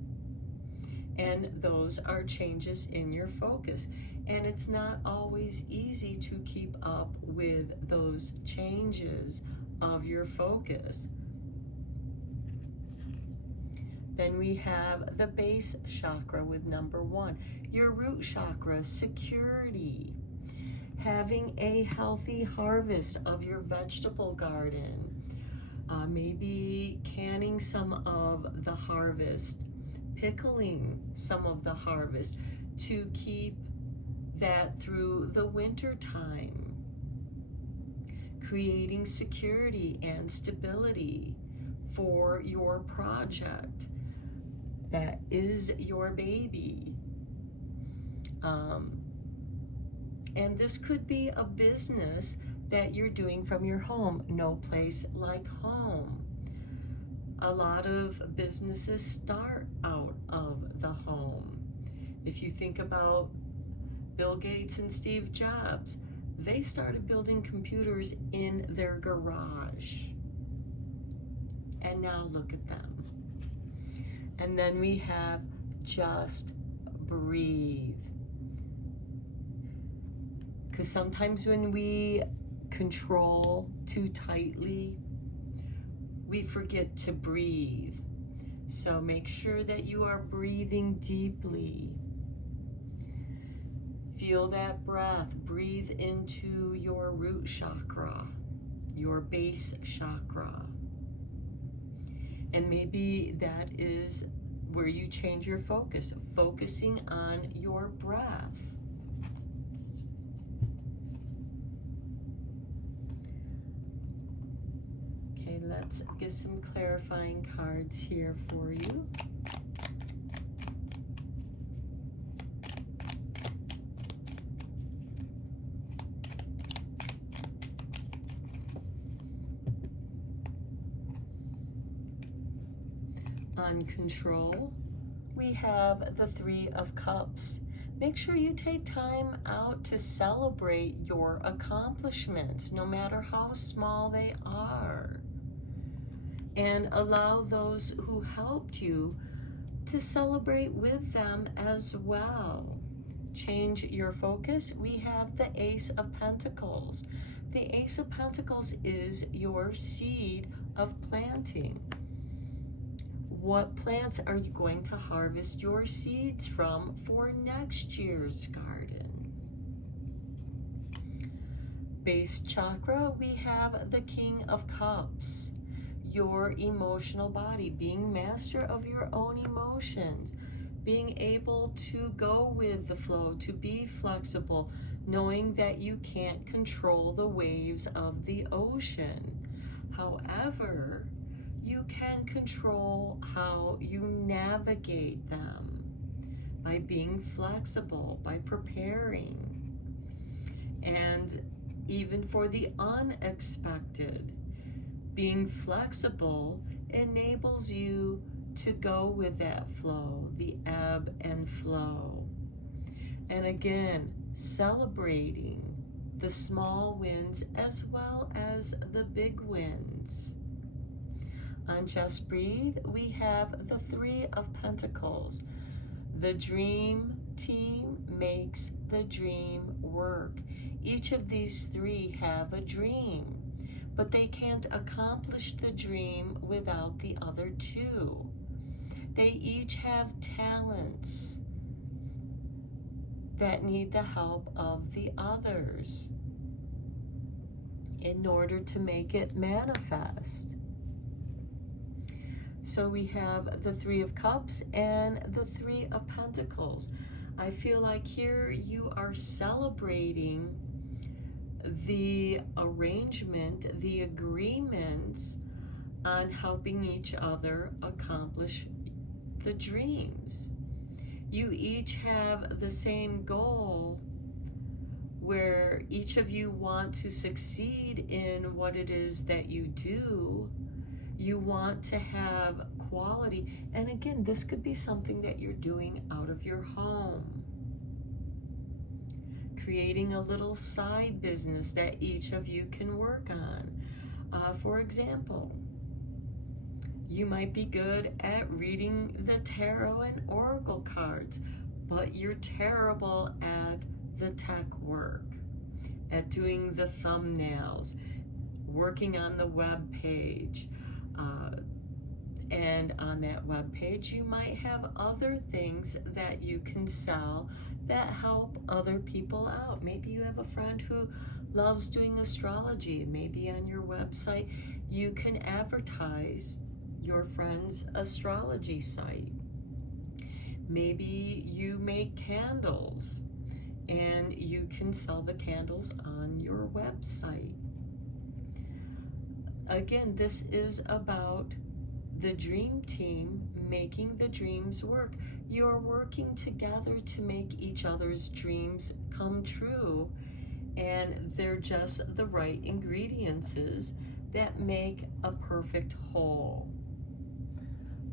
And those are changes in your focus. And it's not always easy to keep up with those changes of your focus. Then we have the base chakra with number 1. Your root chakra, security. Having a healthy harvest of your vegetable garden. Maybe canning some of the harvest, pickling some of the harvest to keep that through the winter time. Creating security and stability for your project that is your baby. And this could be a business that you're doing from your home. No place like home. A lot of businesses start out of the home. If you think about Bill Gates and Steve Jobs, they started building computers in their garage. And now look at them. And then we have just breathe. Because sometimes when we control too tightly, we forget to breathe. So make sure that you are breathing deeply. Feel that breath. Breathe into your root chakra, your base chakra. And maybe that is where you change your focus, focusing on your breath. Okay, let's get some clarifying cards here for you. On control, we have the Three of Cups. Make sure you take time out to celebrate your accomplishments, no matter how small they are. And allow those who helped you to celebrate with them as well. Change your focus. We have the Ace of Pentacles. The Ace of Pentacles is your seed of planting. What plants are you going to harvest your seeds from for next year's garden? Base chakra, we have the King of Cups. Your emotional body, being master of your own emotions, being able to go with the flow, to be flexible, knowing that you can't control the waves of the ocean. However, you can control how you navigate them by being flexible, by preparing. And even for the unexpected, being flexible enables you to go with that flow, the ebb and flow. And again, celebrating the small wins as well as the big wins. On Just Breathe, we have the Three of Pentacles. The dream team makes the dream work. Each of these three have a dream, but they can't accomplish the dream without the other two. They each have talents that need the help of the others in order to make it manifest. So we have the Three of Cups and the Three of Pentacles. I feel like here you are celebrating the arrangement, the agreements on helping each other accomplish the dreams. You each have the same goal where each of you want to succeed in what it is that you do. You want to have quality. And again, this could be something that you're doing out of your home. Creating a little side business that each of you can work on. For example, you might be good at reading the tarot and oracle cards, but you're terrible at the tech work, at doing the thumbnails, working on the web page. And on that web page, you might have other things that you can sell that help other people out. Maybe you have a friend who loves doing astrology. Maybe on your website, you can advertise your friend's astrology site. Maybe you make candles and you can sell the candles on your website. Again, this is about the dream team making the dreams work. You're working together to make each other's dreams come true, and they're just the right ingredients that make a perfect whole.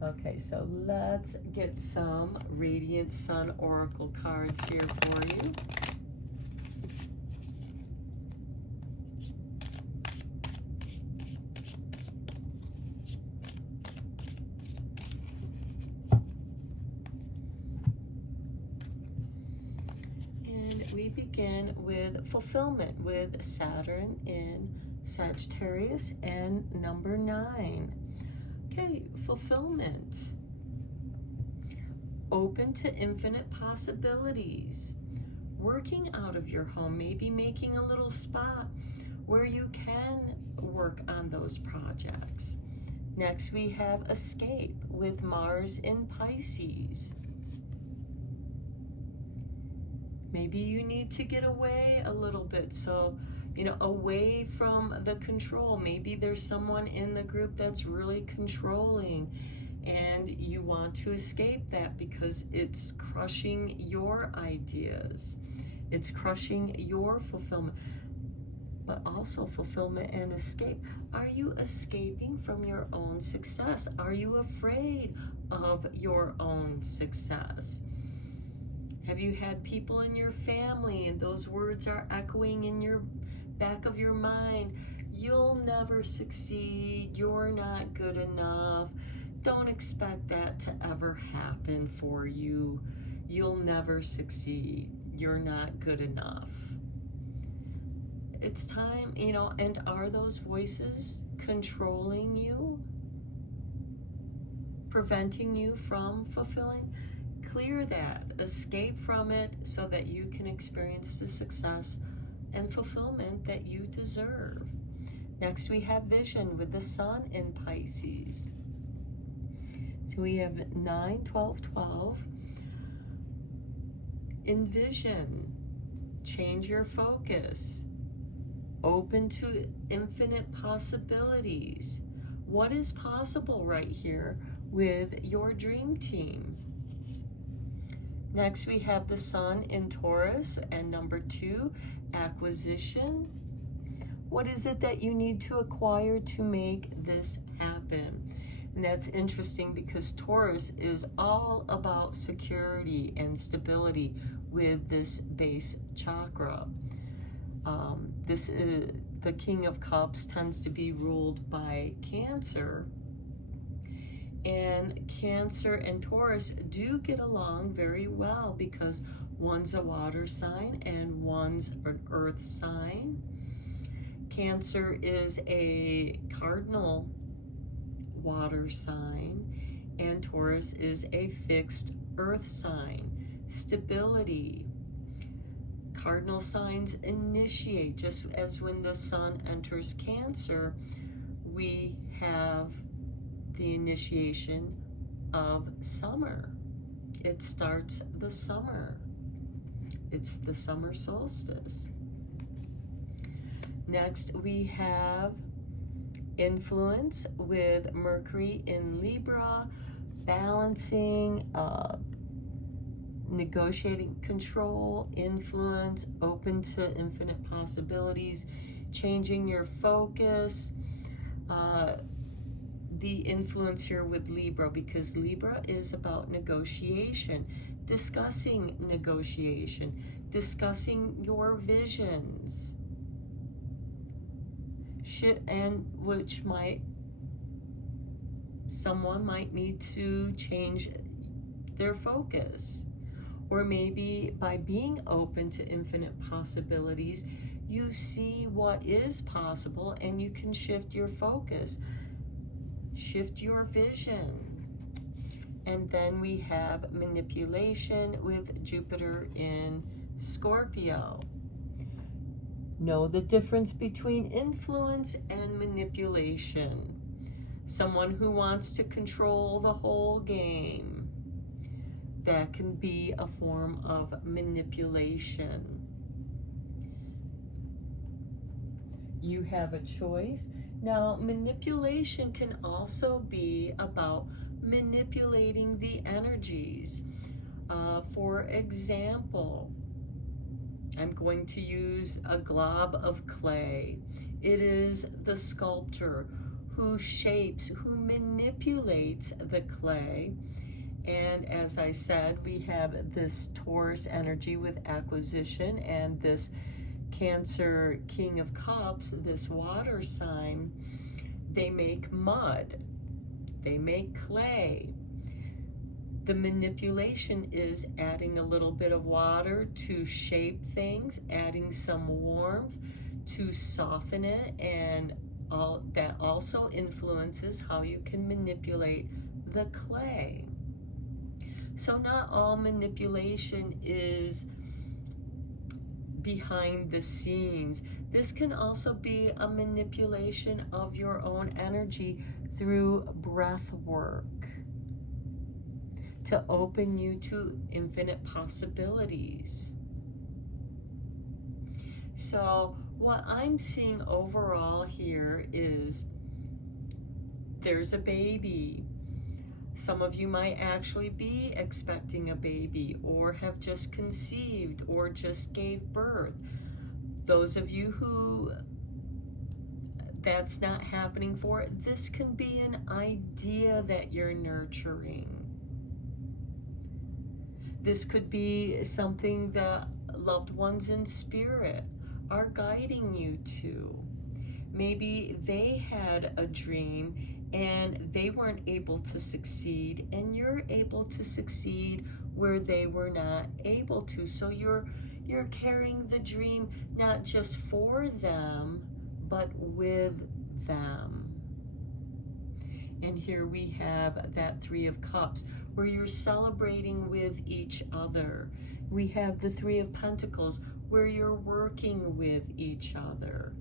Okay, so let's get some Radiant Sun Oracle cards here for you. We begin with fulfillment with Saturn in Sagittarius and number 9. Okay, fulfillment. Open to infinite possibilities. working out of your home, maybe making a little spot where you can work on those projects. Next, we have escape with Mars in Pisces. Maybe you need to get away a little bit, so, away from the control. Maybe there's someone in the group that's really controlling, and you want to escape that because it's crushing your ideas. It's crushing your fulfillment, but also fulfillment and escape. Are you escaping from your own success? Are you afraid of your own success? Have you had people in your family and those words are echoing in your back of your mind? You'll never succeed. You're not good enough. Don't expect that to ever happen for you. You'll never succeed. You're not good enough. It's time, and are those voices controlling you? Preventing you from fulfilling? Clear that, escape from it so that you can experience the success and fulfillment that you deserve. Next, we have vision with the sun in Pisces. So we have 9, 12, 12. Envision, change your focus, open to infinite possibilities. What is possible right here with your dream team? Next, we have the sun in Taurus, and number 2, acquisition. What is it that you need to acquire to make this happen? And that's interesting because Taurus is all about security and stability with this base chakra. This is, the King of Cups tends to be ruled by Cancer. And Cancer and Taurus do get along very well because one's a water sign and one's an earth sign. Cancer is a cardinal water sign and Taurus is a fixed earth sign. Stability. Cardinal signs initiate, just as when the sun enters Cancer, we have the initiation of summer. It starts the summer. It's the summer solstice. Next, we have influence with Mercury in Libra, balancing, negotiating control, influence, open to infinite possibilities, changing your focus. The influence here with Libra, because Libra is about negotiation, discussing negotiation, discussing your visions, and which someone might need to change their focus. Or maybe by being open to infinite possibilities, you see what is possible and you can shift your focus. Shift your vision. And then we have manipulation with Jupiter in Scorpio. Know the difference between influence and manipulation. Someone who wants to control the whole game. That can be a form of manipulation. You have a choice. Now, manipulation can also be about manipulating the energies. For example, I'm going to use a glob of clay. It is the sculptor who shapes, who manipulates the clay. And as I said, we have this Taurus energy with acquisition and this Cancer King of Cups, this water sign. They make mud. They make clay. The manipulation is adding a little bit of water to shape things, adding some warmth to soften it, and that also influences how you can manipulate the clay. So not all manipulation is behind the scenes. This can also be a manipulation of your own energy through breath work to open you to infinite possibilities. So what I'm seeing overall here is there's a baby. Some of you might actually be expecting a baby or have just conceived or just gave birth. Those of you who that's not happening for, this can be an idea that you're nurturing. This could be something that loved ones in spirit are guiding you to. Maybe they had a dream and they weren't able to succeed, and you're able to succeed where they were not able to. So you're carrying the dream not just for them, but with them. And here we have that Three of Cups, where you're celebrating with each other. We have the Three of Pentacles, where you're working with each other.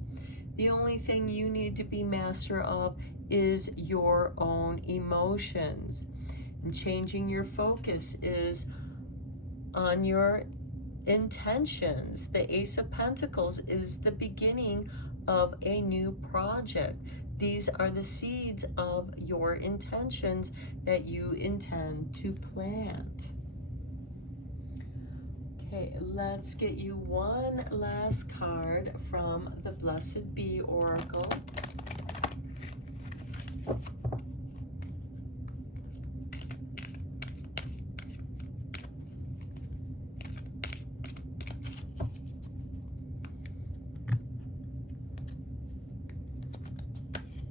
The only thing you need to be master of is your own emotions. And changing your focus is on your intentions. The Ace of Pentacles is the beginning of a new project. These are the seeds of your intentions that you intend to plant. Okay, let's get you one last card from the Blessed Bee Oracle.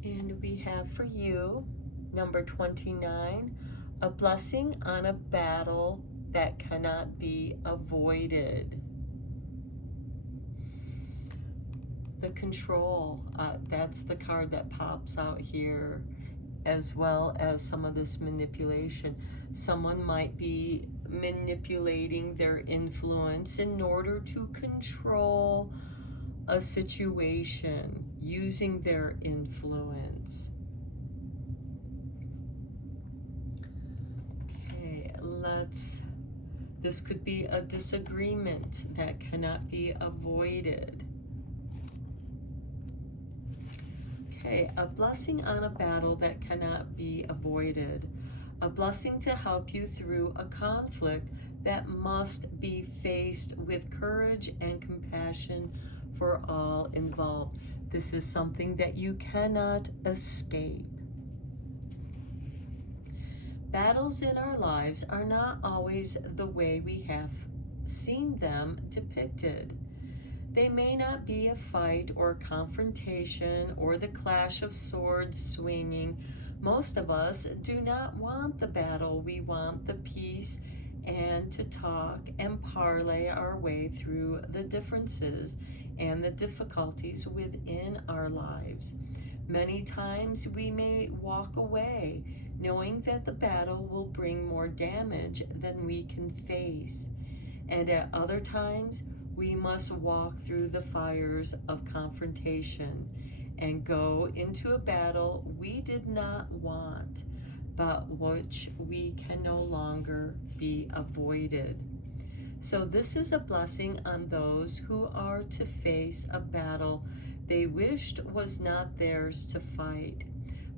And we have for you, number 29, a blessing on a battle that cannot be avoided. The Control, that's the card that pops out here, as well as some of this manipulation. Someone might be manipulating their influence in order to control a situation, using their influence. Okay, this could be a disagreement that cannot be avoided. Okay, a blessing on a battle that cannot be avoided. A blessing to help you through a conflict that must be faced with courage and compassion for all involved. This is something that you cannot escape. Battles in our lives are not always the way we have seen them depicted. They may not be a fight or confrontation or the clash of swords swinging. Most of us do not want the battle. We want the peace and to talk and parlay our way through the differences and the difficulties within our lives. Many times we may walk away knowing that the battle will bring more damage than we can face. And at other times, we must walk through the fires of confrontation and go into a battle we did not want, but which we can no longer be avoided. So this is a blessing on those who are to face a battle they wished was not theirs to fight.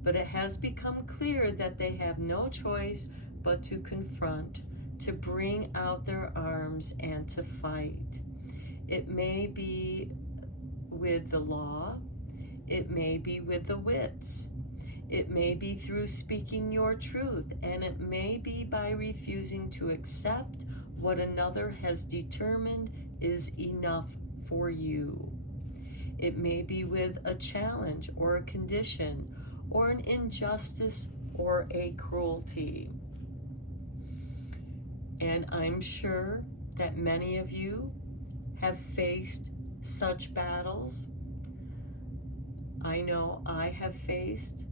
But it has become clear that they have no choice but to confront, to bring out their arms and to fight. It may be with the law, it may be with the wits, it may be through speaking your truth, and it may be by refusing to accept what another has determined is enough for you. It may be with a challenge or a condition or an injustice or a cruelty. And I'm sure that many of you have faced such battles. I know I have faced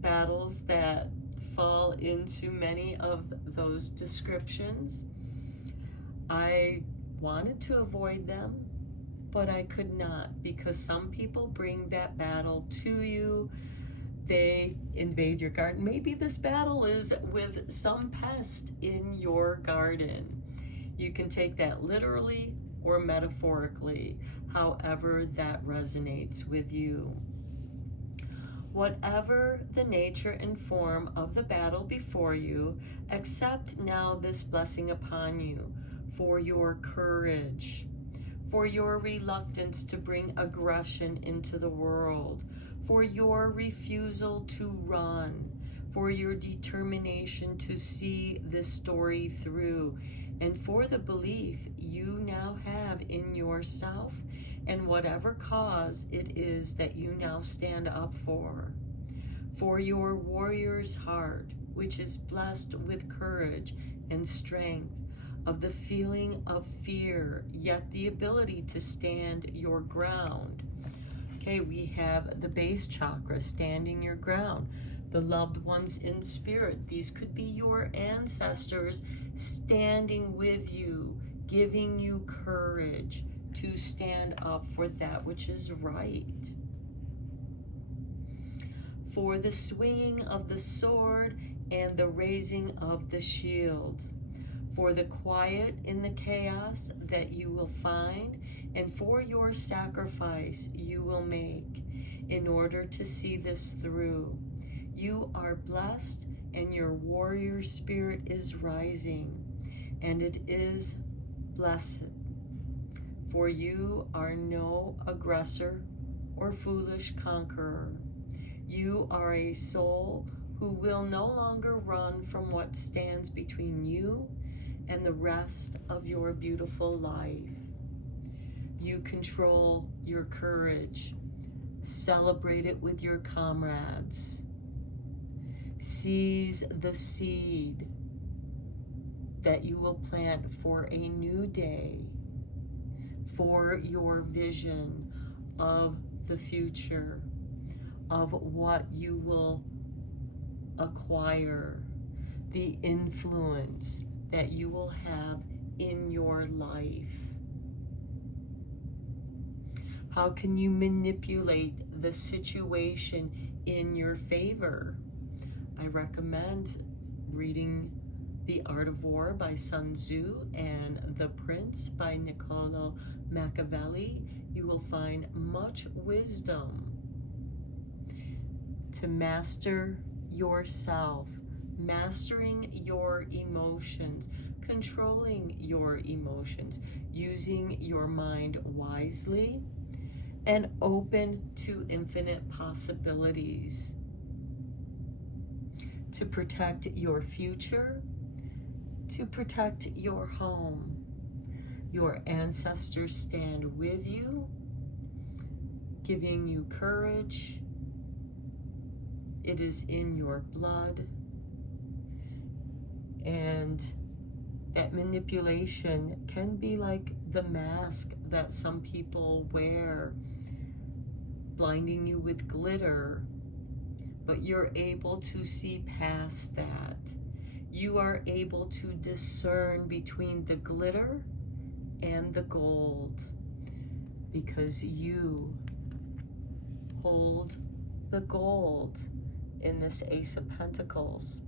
battles that fall into many of those descriptions. I wanted to avoid them, but I could not, because some people bring that battle to you. They invade your garden. Maybe this battle is with some pest in your garden. You can take that literally or metaphorically, however that resonates with you. Whatever the nature and form of the battle before you, accept now this blessing upon you for your courage, for your reluctance to bring aggression into the world, for your refusal to run, for your determination to see this story through, and for the belief you now have in yourself and whatever cause it is that you now stand up for your warrior's heart, which is blessed with courage and strength, of the feeling of fear, yet the ability to stand your ground. Okay, we have the base chakra, standing your ground. The loved ones in spirit, these could be your ancestors standing with you, giving you courage to stand up for that which is right. For the swinging of the sword and the raising of the shield, for the quiet in the chaos that you will find, and for your sacrifice you will make in order to see this through. You are blessed, and your warrior spirit is rising, and it is blessed. For you are no aggressor or foolish conqueror. You are a soul who will no longer run from what stands between you and the rest of your beautiful life. You control your courage. Celebrate it with your comrades. Seize the seed that you will plant for a new day, for your vision of the future, of what you will acquire, the influence that you will have in your life. How can you manipulate the situation in your favor? I recommend reading The Art of War by Sun Tzu and The Prince by Niccolo Machiavelli. You will find much wisdom to master yourself, mastering your emotions, controlling your emotions, using your mind wisely, and open to infinite possibilities. To protect your future, to protect your home. Your ancestors stand with you, giving you courage. It is in your blood. And that manipulation can be like the mask that some people wear, blinding you with glitter, but you're able to see past that. You are able to discern between the glitter and the gold, because you hold the gold in this Ace of Pentacles.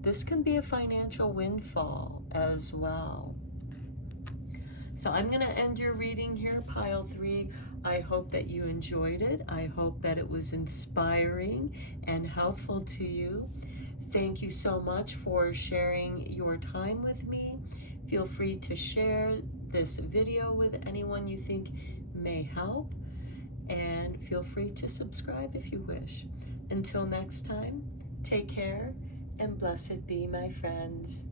This can be a financial windfall as well. So I'm going to end your reading here, pile 3. I hope that you enjoyed it. I hope that it was inspiring and helpful to you. Thank you so much for sharing your time with me. Feel free to share this video with anyone you think may help, and feel free to subscribe if you wish. Until next time, take care, and blessed be, my friends.